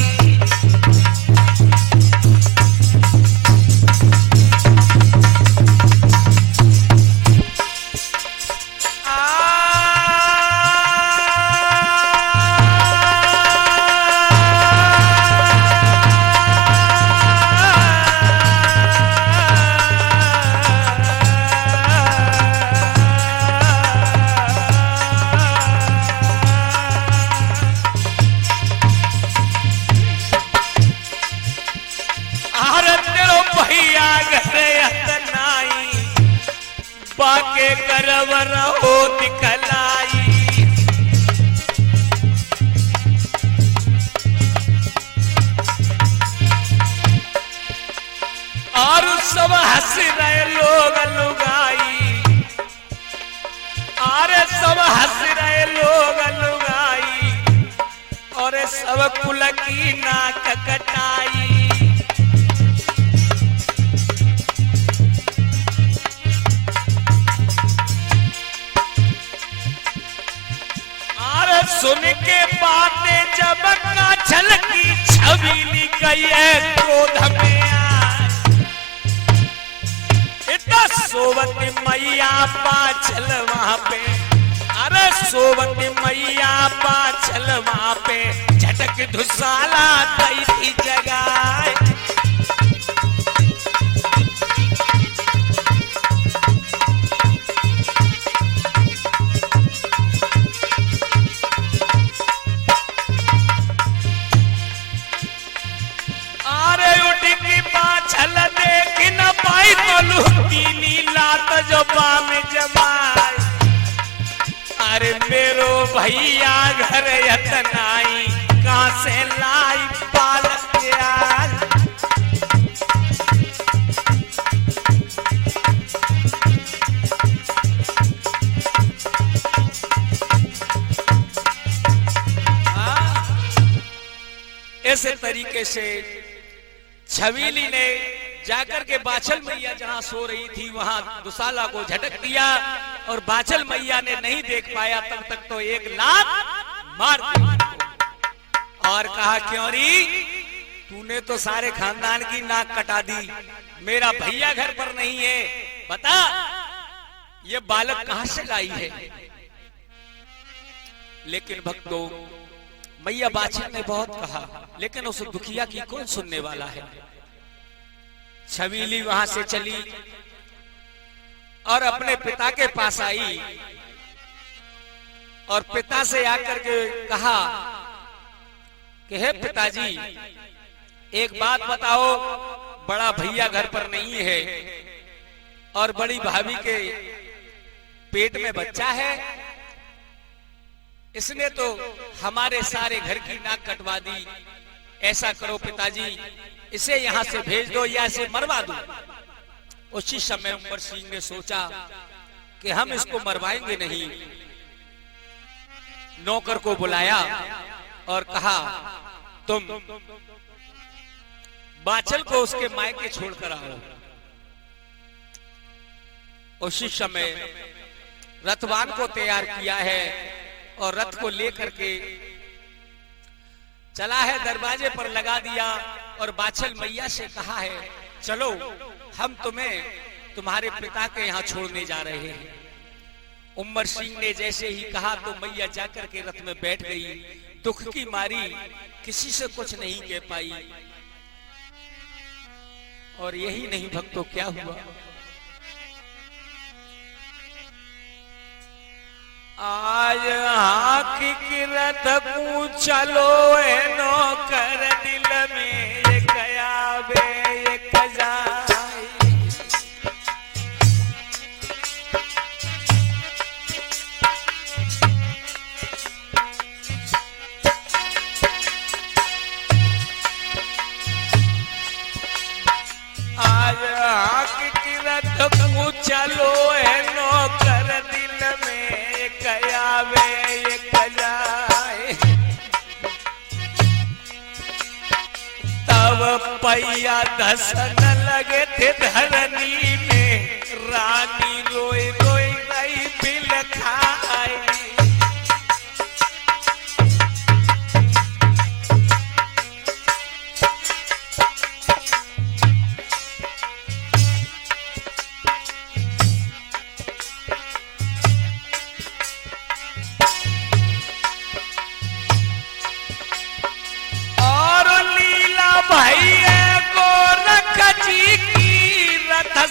बाके करवर हो दिखलाई, और सब हंस रहे लोग लुगाई, अरे सब हंस रहे लोग लुगाई, और सब कुल की नाक कटाई। सुन के बातें जब काछल की छबीली गई है क्रोध में इतना सोवती मैया पाछल वहां पे, अरे सोवती मैया पाछल वहां पे झटक धुसाला गई थी जगह। अरे मेरो भैया घर यतनाई, कहां से लाई पाल प्याज, इस तरीके से छबीली ने जाकर के बाछल मैया जहां सो रही थी वहां दुशाला को झटक दिया और बाछल मैया ने नहीं देख पाया तब तक तो एक लात मार दी और कहा, क्यों री, तूने तो सारे खानदान की नाक कटा दी, मेरा भैया घर पर नहीं है, बता ये बालक कहां से लाई है। लेकिन भक्तों, मैया बाछल ने बहुत कहा, लेकिन उस दुखिया की कौन सुनने वाला है। छबीली वहां से चली और अपने पिता के पास आई और पिता से आकर के कहा कि हे पिताजी, एक बात बताओ, बड़ा भैया घर पर नहीं है और बड़ी भाभी के पेट में बच्चा है, इसने तो हमारे सारे घर की नाक कटवा दी। ऐसा करो पिताजी, इसे यहां से भेज दो या इसे मरवा दो। उसी समय उमर सिंह ने सोचा कि हम इसको मरवाएंगे नहीं। नौकर को बुलाया और कहा, तुम बाछल को उसके मायके छोड़कर आओ। उसी समय रथवान को तैयार किया है और रथ को लेकर के चला है, दरवाजे पर लगा दिया और बाछल मैया से कहा है, चलो हम तुम्हें तुम्हारे पिता के यहाँ छोड़ने जा रहे हैं। उमर सिंह ने जैसे ही कहा तो मैया जाकर के रथ में बैठ गई। दुख की मारी किसी से कुछ नहीं कह पाई। और यही नहीं भक्तों, क्या हुआ, आज हाकी की रथ को चलो नो कर दिल में ये गया बे ये कजाई। आज हाकी की रथ को चलो नो कर दिल में गया वे ये कजाए। तब पैया धसन लगे थे धरनी में, रानी रोई रोई रही बिल खाई।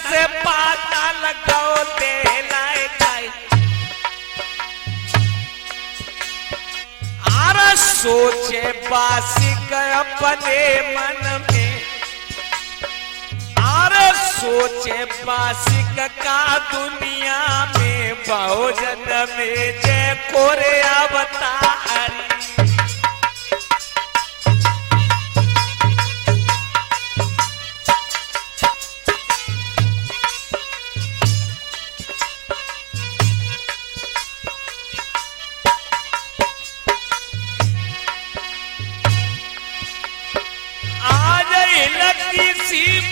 से पाता लगाओ दे लाए जाए। आर सोचे बासिक अपने मन में, आर सोचे बासिक का दुनिया में बहुजन में जय कोरे अवतारी।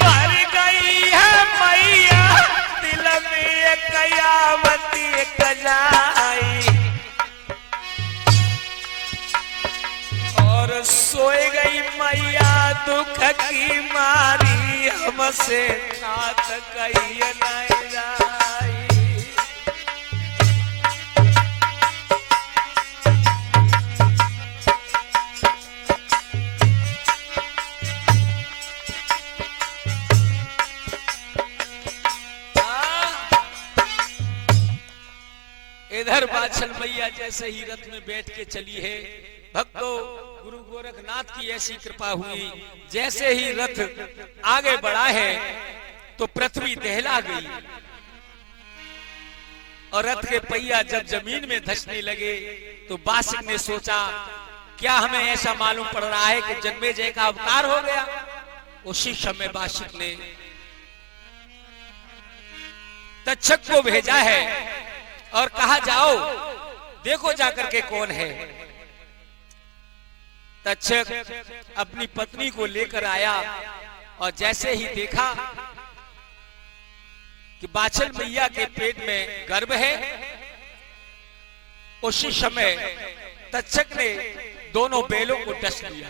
भर गई है मैया दिल में कयामती कजाई। और सोए गई मैया दुख की मारी, हमसे नाथ कही नहीं जाई। इधर बाछल मैया जैसे ही रथ में बैठ के चली है, भक्तों गुरु गोरखनाथ की ऐसी कृपा हुई, जैसे ही रथ आगे बढ़ा है तो पृथ्वी दहला गई और रथ के पहिया जब जमीन में धंसने लगे तो बासिक ने सोचा, क्या हमें ऐसा मालूम पड़ रहा है कि जन्मेजय का अवतार हो गया। उसी समय बासिक ने तक्षक को भेजा है और कहा, जाओ देखो जाकर के कौन है। तक्षक अपनी पत्नी को लेकर आया और जैसे ही देखा कि बाछल मैया के पेट में गर्भ है, उसी समय तक्षक ने दोनों बैलों को डस लिया।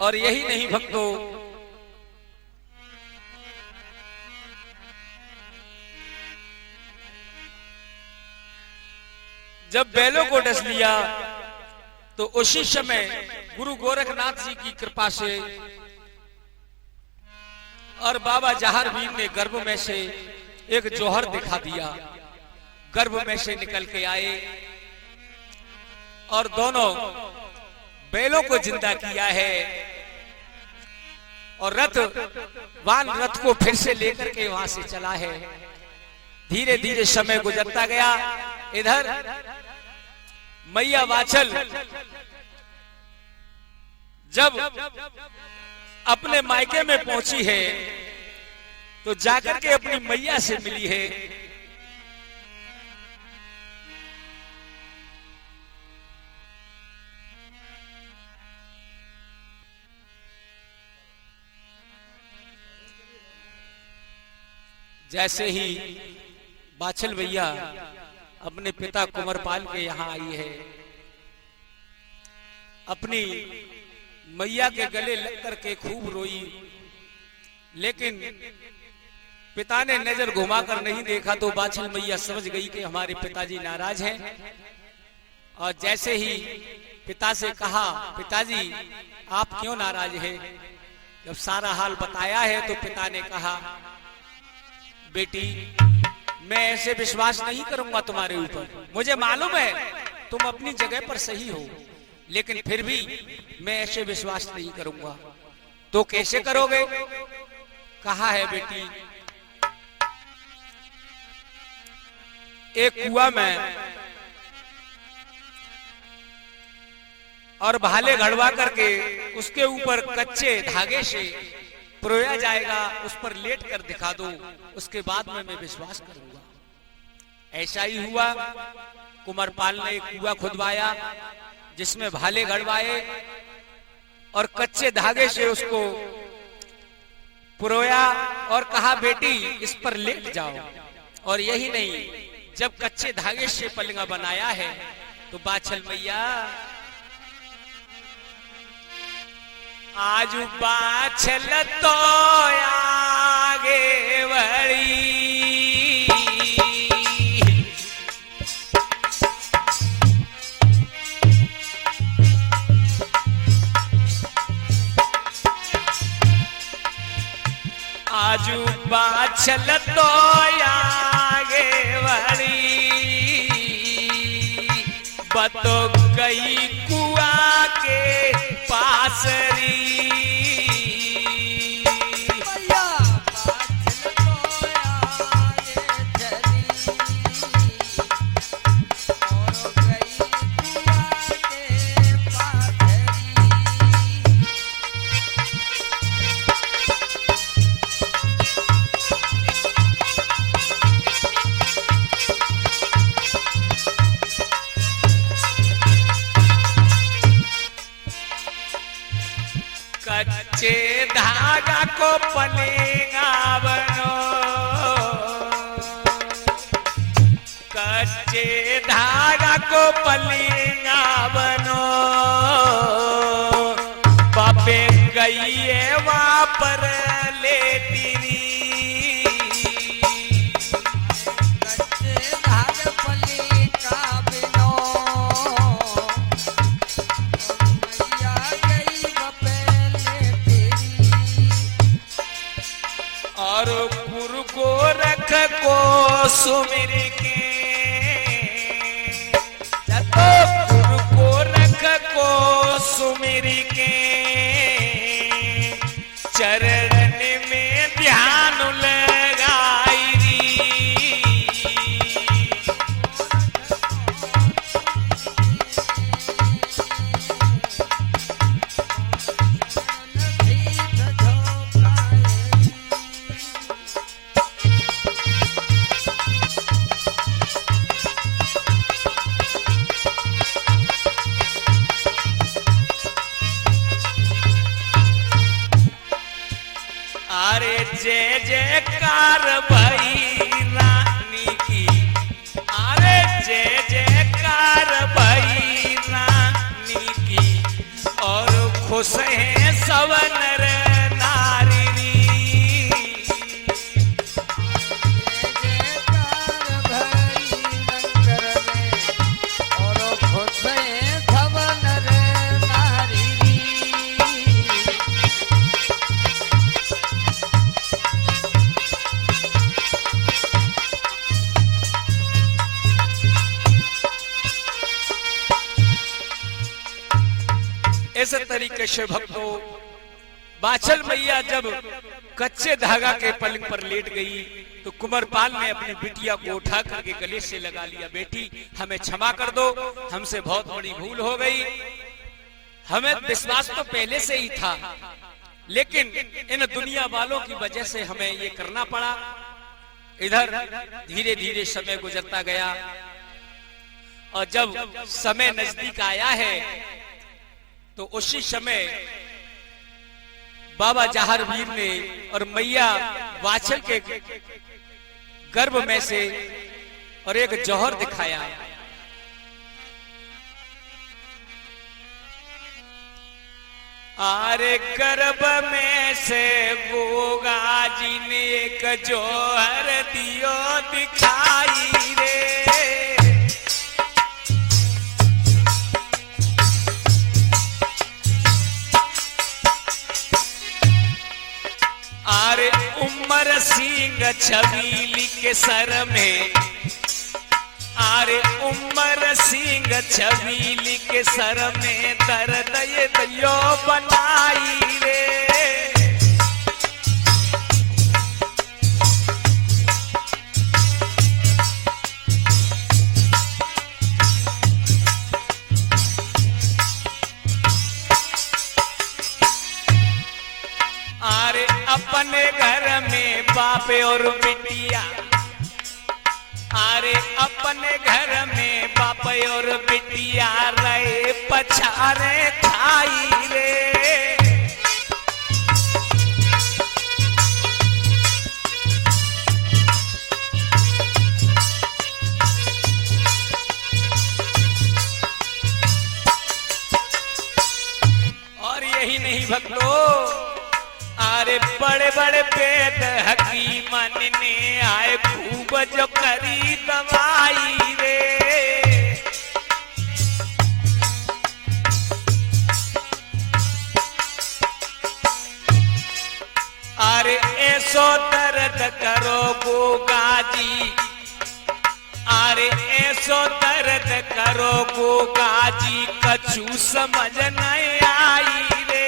और यही नहीं भक्तों, जब बैलों को डस लिया तो उसी समय गुरु गोरखनाथ जी की कृपा से और बाबा जहारवीर ने गर्भ में से एक जौहर दिखा दिया। गर्भ में से निकल के आए और दोनों बैलों को जिंदा किया है और रथ को फिर से लेकर के वहां से चला है। धीरे धीरे समय गुजरता गया। इधर मैया वाचल जब अपने मायके में पहुंची है तो जाकर के अपनी मैया से मिली है। जैसे ही बाछल भैया अपने पिता कुंवरपाल के यहाँ आई है, अपनी मैया के गले लग करके खूब रोई, लेकिन पिता ने नजर घुमाकर नहीं देखा तो बाछल मैया समझ गई कि हमारे पिताजी नाराज हैं। और जैसे ही पिता से कहा, पिताजी आप क्यों नाराज हैं? जब सारा हाल बताया है तो पिता ने कहा, बेटी मैं ऐसे विश्वास नहीं करूंगा तुम्हारे ऊपर, मुझे मालूम है तुम अपनी जगह पर सही हो, लेकिन फिर भी मैं ऐसे विश्वास नहीं करूंगा। तो कैसे करोगे? कहा है बेटी, एक कुआं में और भाले घड़वा करके उसके ऊपर कच्चे धागे से पुरोया जाएगा, उस पर लेट कर दिखा दो, उसके बाद में मैं विश्वास करूंगा। ऐसा ही हुआ। कुंवरपाल ने एक कुआं खुदवाया जिसमें भाले गड़वाए और कच्चे धागे से उसको पुरोया और कहा, बेटी इस पर लेट जाओ। और यही नहीं, जब कच्चे धागे से पलंगा बनाया है तो बाछल मैया आज बाछल तो आगे बढ़ी, आज बाछल तो आगे बढ़ी, बतो गई कुआं के पास री। कच्चे धागा को पलेगा बनो, कच्चे धागा को पलेगा बनो, बापे गई है वहां पर लेटी। कच्चे धागा पलेगा बनो, और पुर को रख को सुमिर के, जतो पुर को रख को सुमिर के, चरण में ध्यान लगाई री। जय जयकार भई रानी की, अरे जय जयकार भई रानी की, और खुश है सब नर नारी री। इस तरीके से भक्तों बाछल मैया जब कच्चे धागा के पलंग पर लेट गई तो कुंवरपाल ने अपनी बिटिया को उठा करके गले से लगा लिया, बेटी हमें क्षमा कर दो, हमसे बहुत बड़ी भूल हो गई, हमें विश्वास तो पहले से ही था, लेकिन इन दुनिया वालों की वजह से हमें ये करना पड़ा। इधर धीरे धीरे समय गुजरता गया और जब समय नजदीक आया है तो उसी समय बाबा जहारवीर ने और मैया वाछल के गर्भ में से और एक जौहर दिखाया। आरे गर्भ में से गोगा जी ने एक जौहर दियो दिखाई रे, आरे उमर सिंह छबीली के सर में, आरे उमर सिंह छबीली के सर में दर्द ये दियो बनाई रे। आरे अपने घर में बाप और बिटिया, आरे अपने घर में बाप और बिटिया रहे पछारे खाई रे। और यही नहीं भक्तों, अरे बड़े बड़े वेद हकीमन ने आए खूब जो करी दवाई रे। अरे ऐसो दर्द करो गोगा जी, अरे ऐसो दर्द करो गोगा जी, कछु समझ नहीं आई रे।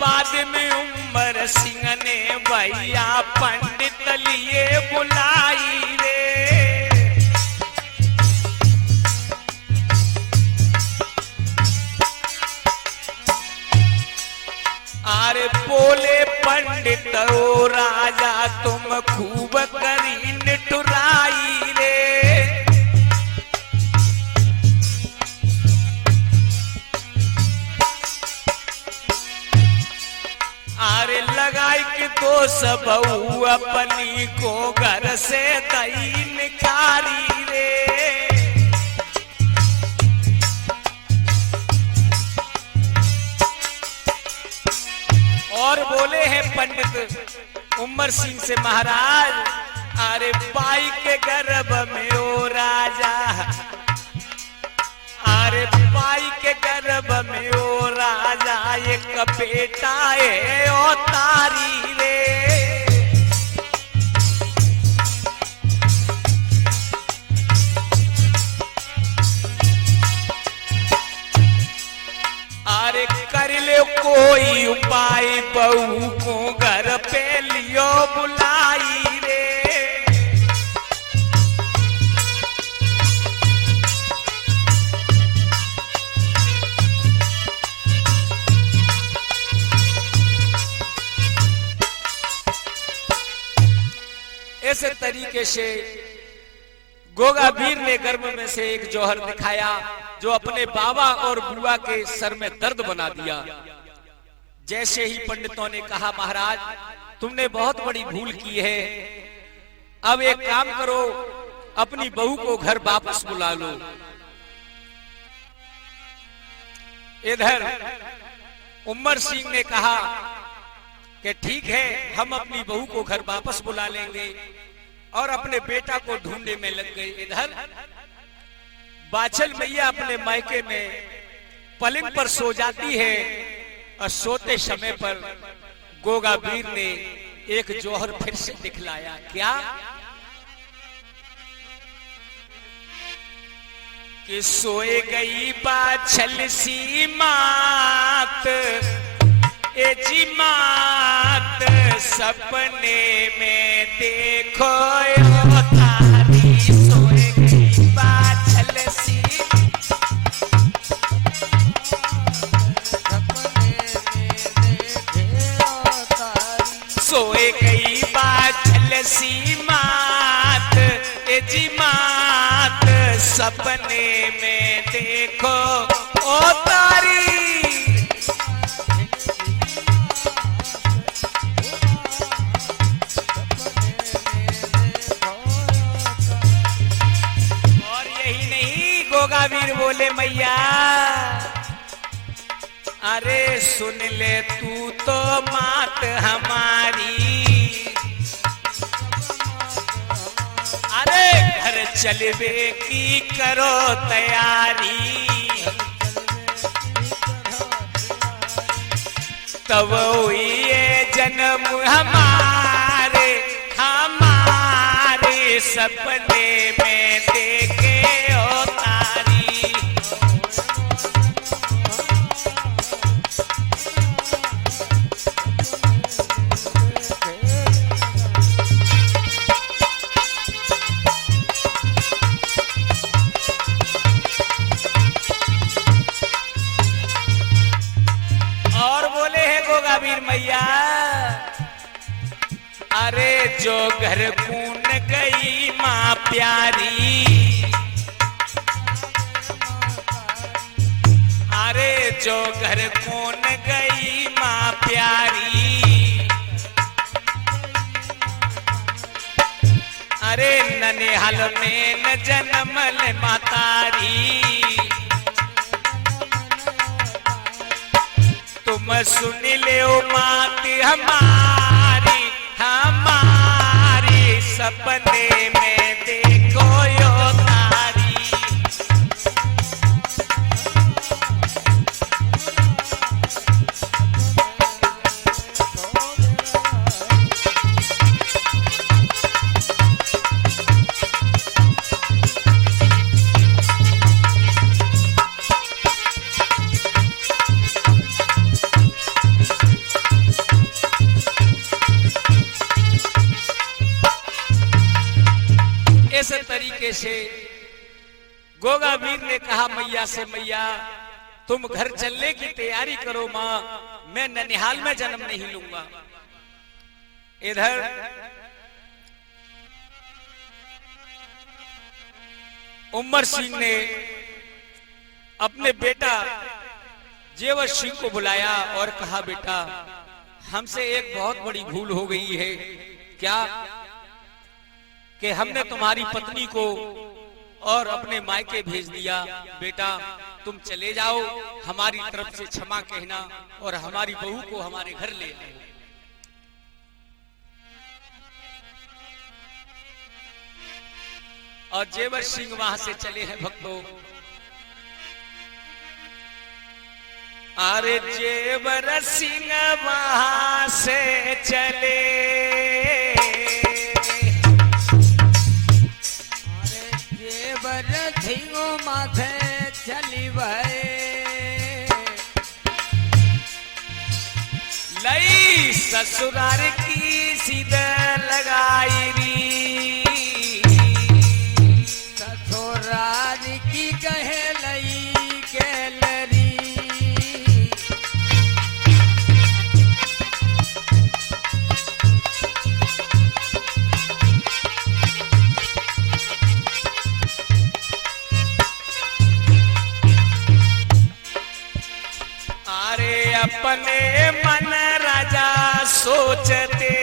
बाद में उमर सिंह ने भैया पंडित लिए बुलाई रे। अरे बोले पंडित ओ राजा तुम खूब करी निठुराई रे। अरे लगाई कि तो सब अपनी को घर से दई निकारी रे। और बोले हैं पंडित उमर सिंह से, महाराज अरे बाई के गर्भ में ओ राजा, अरे बाई के गर्भ में ओ राजा एक बेटा है ओ तारी रे। अरे कर ले कोई उपाय बहू को घर पे लियो बुलाई रे। इस तरीके से गोगावीर ने गर्भ में से एक जौहर दिखाया जो अपने बाबा और बुआ के सर में दर्द बना दिया। जैसे ही पंडितों ने कहा महाराज तुमने बहुत बड़ी भूल की है, अब एक काम करो अपनी बहू को घर वापस बुला लो। इधर उमर सिंह ने कहा कि ठीक है हम अपनी बहू को घर वापस बुला लेंगे और अपने बेटा को ढूंढने में लग गए। इधर बाचल मैया अपने मायके में पलंग पर सो जाती है और सोते समय पर गोगावीर ने एक जौहर फिर से दिखलाया। क्या कि सोए गई बाछल सी मात, ए जी मात सपने में देखो यो तारी। सोए गई बाछल सी सोए गई बाछल सी मात, ए जी मात सपने में देखो ओ तारी। और यही नहीं गोगावीर बोले मैया अरे सुन ले तू तो मात हमारी, अरे घर चलवे की करो तैयारी। तब हुई ये जन्म हमारे हमारे सपने में देखे ओ तारी। गोगावीर मैया अरे जो घर कून गई माँ प्यारी, अरे जो घर कून गई माँ प्यारी, अरे ननिहाल में न जन्मल मातारी। तुम सुन ले मात हमारी हमारी सपने में देखो यो तारी। इस तरीके से गोगावीर ने कहा मैया से मैया तुम घर चलने की तैयारी करो माँ, मैं ननिहाल में जन्म नहीं लूंगा। इधर उमर सिंह ने अपने बेटा जेवर सिंह को बुलाया और कहा बेटा हमसे एक बहुत बड़ी भूल हो गई है। क्या कि हमने तुम्हारी पत्नी को और अपने मायके भेज दिया। बेटा तुम चले जाओ, हमारी तरफ से क्षमा कहना और हमारी बहू को हमारे घर ले आओ। और जेवर सिंह वहां से चले हैं भक्तों। अरे जेवर सिंह वहां से चले, धिंगो माथे चली भय, लई ससुरार की सीधा लगाई री, ससुरार की कहे लई गैलरी। अपने मन राजा सोचते,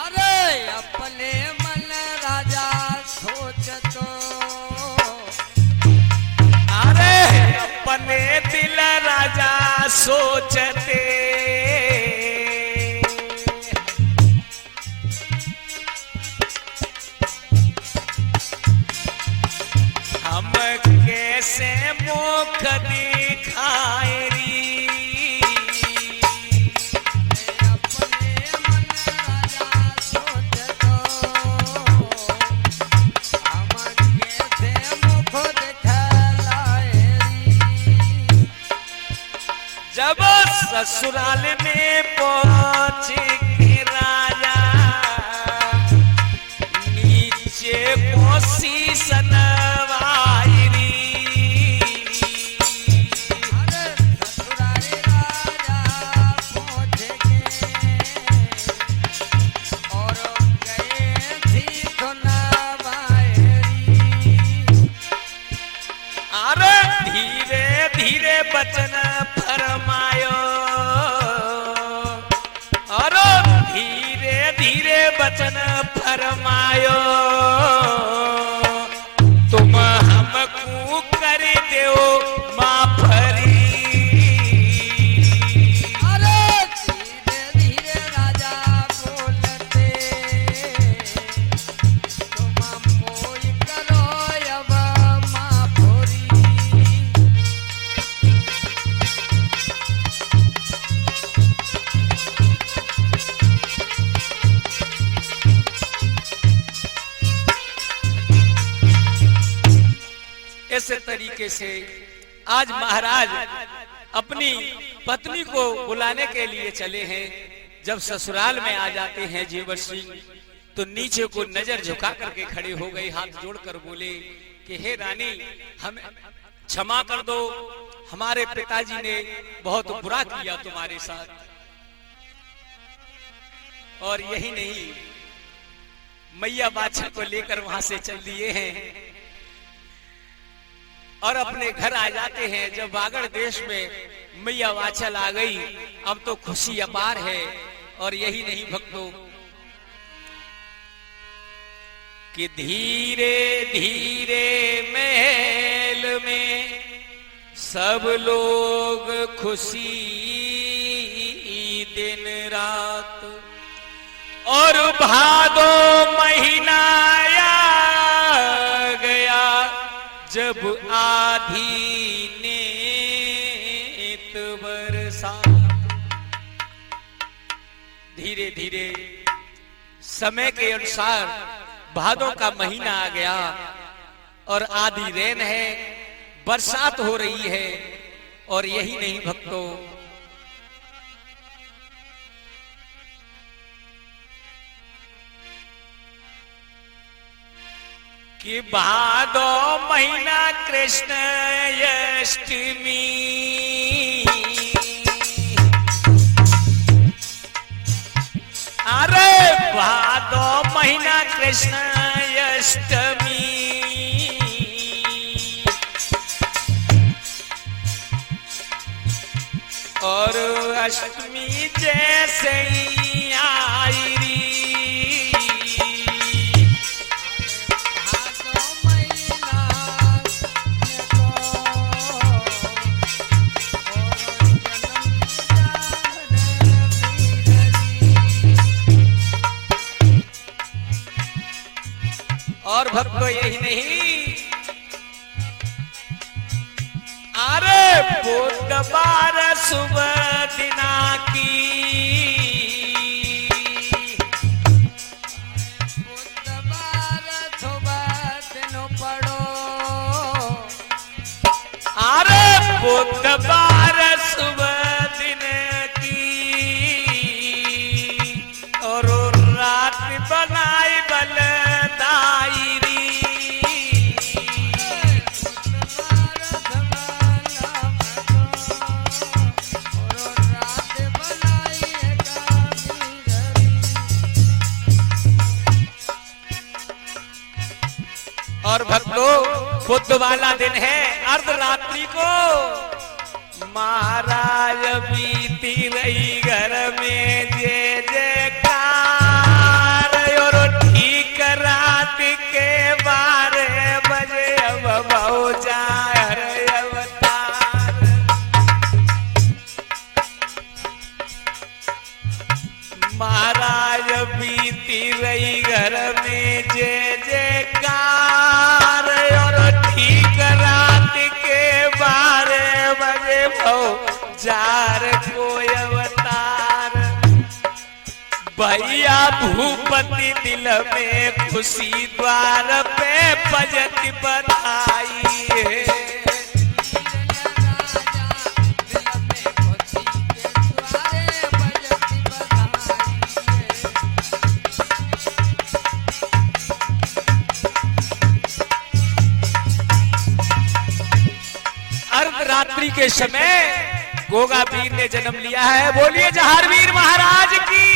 अरे अपने मन राजा सोचतो, अरे अपने दिल राजा सोचते, हम कैसे मुख दिखाए री, अपने मन राजा सोचतो, हम कैसे मुख दिखलाए री। जब ससुराल में पहुंच के राजा नीचे कोसी सनवाई री, अरे ससुराले राजा पहुँच गए और गए थी सुनवाएरी। अरे धीरे धीरे बचन फरमायो, अरे धीरे धीरे बचन फरमायो, तुम हमको कर दो माफरी, अरे धीरे धीरे राजा बोलते, तुम मोई करो अब माफोरी। इस तरीके से आज महाराज अपनी पत्नी को बुलाने के लिए चले हैं। जब ससुराल में आ जाते हैं जेवर सिंह तो नीचे को नजर झुका करके खड़े हो गए, हाथ जोड़कर बोले कि हे रानी, हमें क्षमा कर दो, हमारे पिताजी ने बहुत बुरा किया तुम्हारे साथ। और यही नहीं, मैया बाछा को लेकर वहां से चल दिए हैं और अपने घर आ जाते हैं। जब बागड़ देश में मैया वाचल आ गई, अब तो खुशी अपार है। और यही नहीं भक्तों कि धीरे धीरे महल में सब लोग खुशी दिन रात, और भादो महीना आ गया जब आधी नेत बरसा। धीरे धीरे समय के अनुसार भादों का महीना आ गया और आधी रेन है, बरसात हो रही है। और यही नहीं भक्तों कि भादो महीना कृष्ण अष्टमी, अरे भादो महीना कृष्ण अष्टमी, और अष्टमी जैसे ही आई री, और भक्तों यही नहीं, अरे बुधवार सुबह दिना की, बुधवार सुबह दिन पड़ो, अरे बुधवार सुबह दिन की, और रात बनाई बलदाई री, और भक्तों बुध वाला दिन है, अर्धरात्रि को महाराज बीती रही घर में जे जयकार और ठीक रात के 12 बजे अब बहु जाहर अवतार। महाराज बीती रही घर में जे जयकार और ठीक रात के 12 बजे बहु जार को अवतार। भैया भूपति दिल में खुशी द्वार पे बजती बधाई है। अर्धरात्रि के समय गोगा वीर ने जन्म लिया है। बोलिए जहारवीर महाराज की।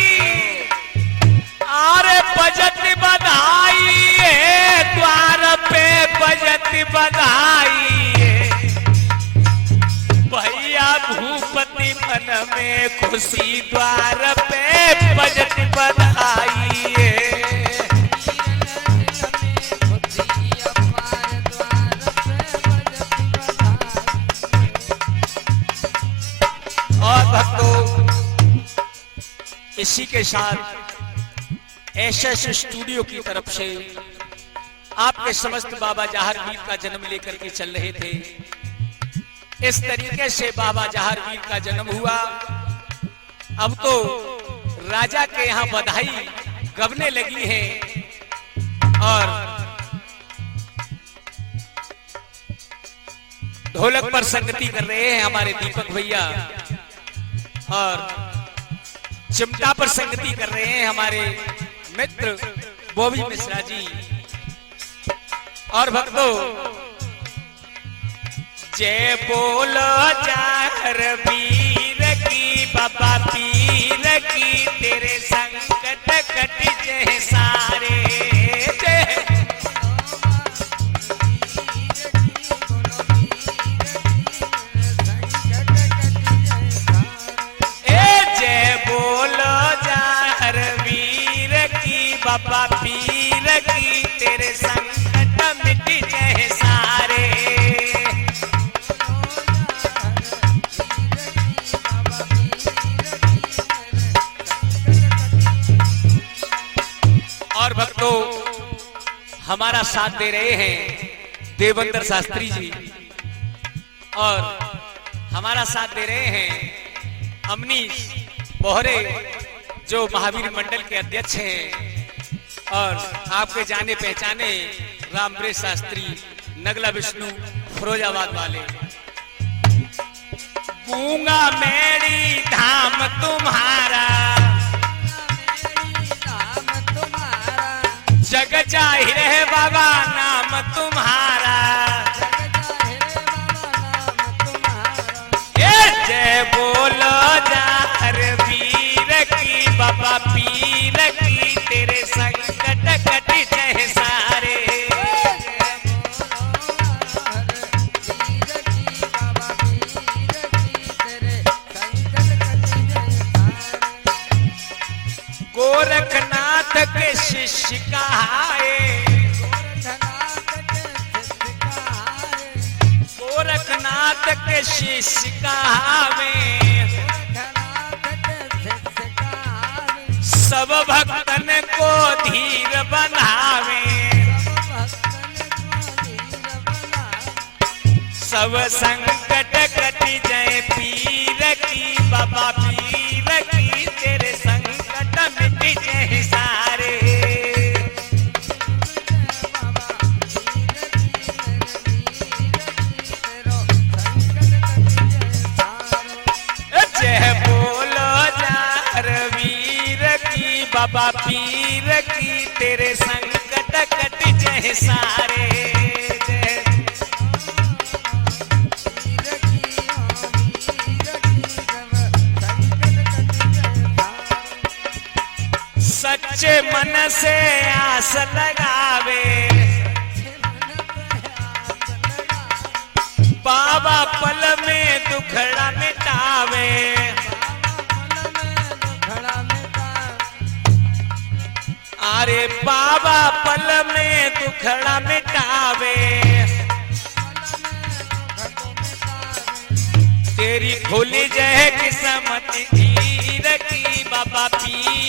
अरे बजत बधाई है द्वार पे बजत बधाई है। भैया भूपति मन में खुशी द्वार पे बजत बधाई है। और भक्तों, इसी के साथ एसएस स्टूडियो की तरफ से आपके समस्त बाबा जहारवीर का जन्म लेकर के चल रहे थे। इस तरीके से बाबा जहारवीर का जन्म हुआ। अब तो राजा के यहाँ बधाई गबने लगी है और ढोलक पर संगति कर रहे हैं हमारे दीपक भैया और चिमटा पर संगति कर रहे हैं हमारे मित्र बॉबी मिश्रा जी। और भक्तों, जय बोलो जहारवीर की बाबा पीर की तेरे संकट कट जय सारे। बाबा पीर की तेरे संकट मिट जाए सारे। और भक्तों, हमारा साथ दे रहे हैं देवेंद्र शास्त्री जी और हमारा साथ दे रहे हैं अमनीश बोहरे जो महावीर मंडल के अध्यक्ष हैं और आपके जाने पहचाने रामप्रेस शास्त्री नगला विष्णु फिरोजाबाद वाले। गूंगा मेरी धाम तुम्हारा जग जाहिर है बाबा नाम तुम्हारा। जय बोलो जहारवीर की बाबा पीर की तेरे संकट कट जय सारे। गोरखनाथ के शिष्य कहाए, गोरखनाथ के शिष्य कहावे, सब भक्तन को धीर बनावे, सब संकट कट जय पीर की बाबा पीर की तेरे संकट मिट जय सारे। जय बोलो जहारवीर की बाबा पीर की तेरे संकट कट जय सारे। सच्चे मन से आस लगावे, बाबा पल में दुखड़ा मिटावे, अरे बाबा पल में दुखड़ा मिटावे, तेरी खुली जय किस्मत हीर की बाबा पीर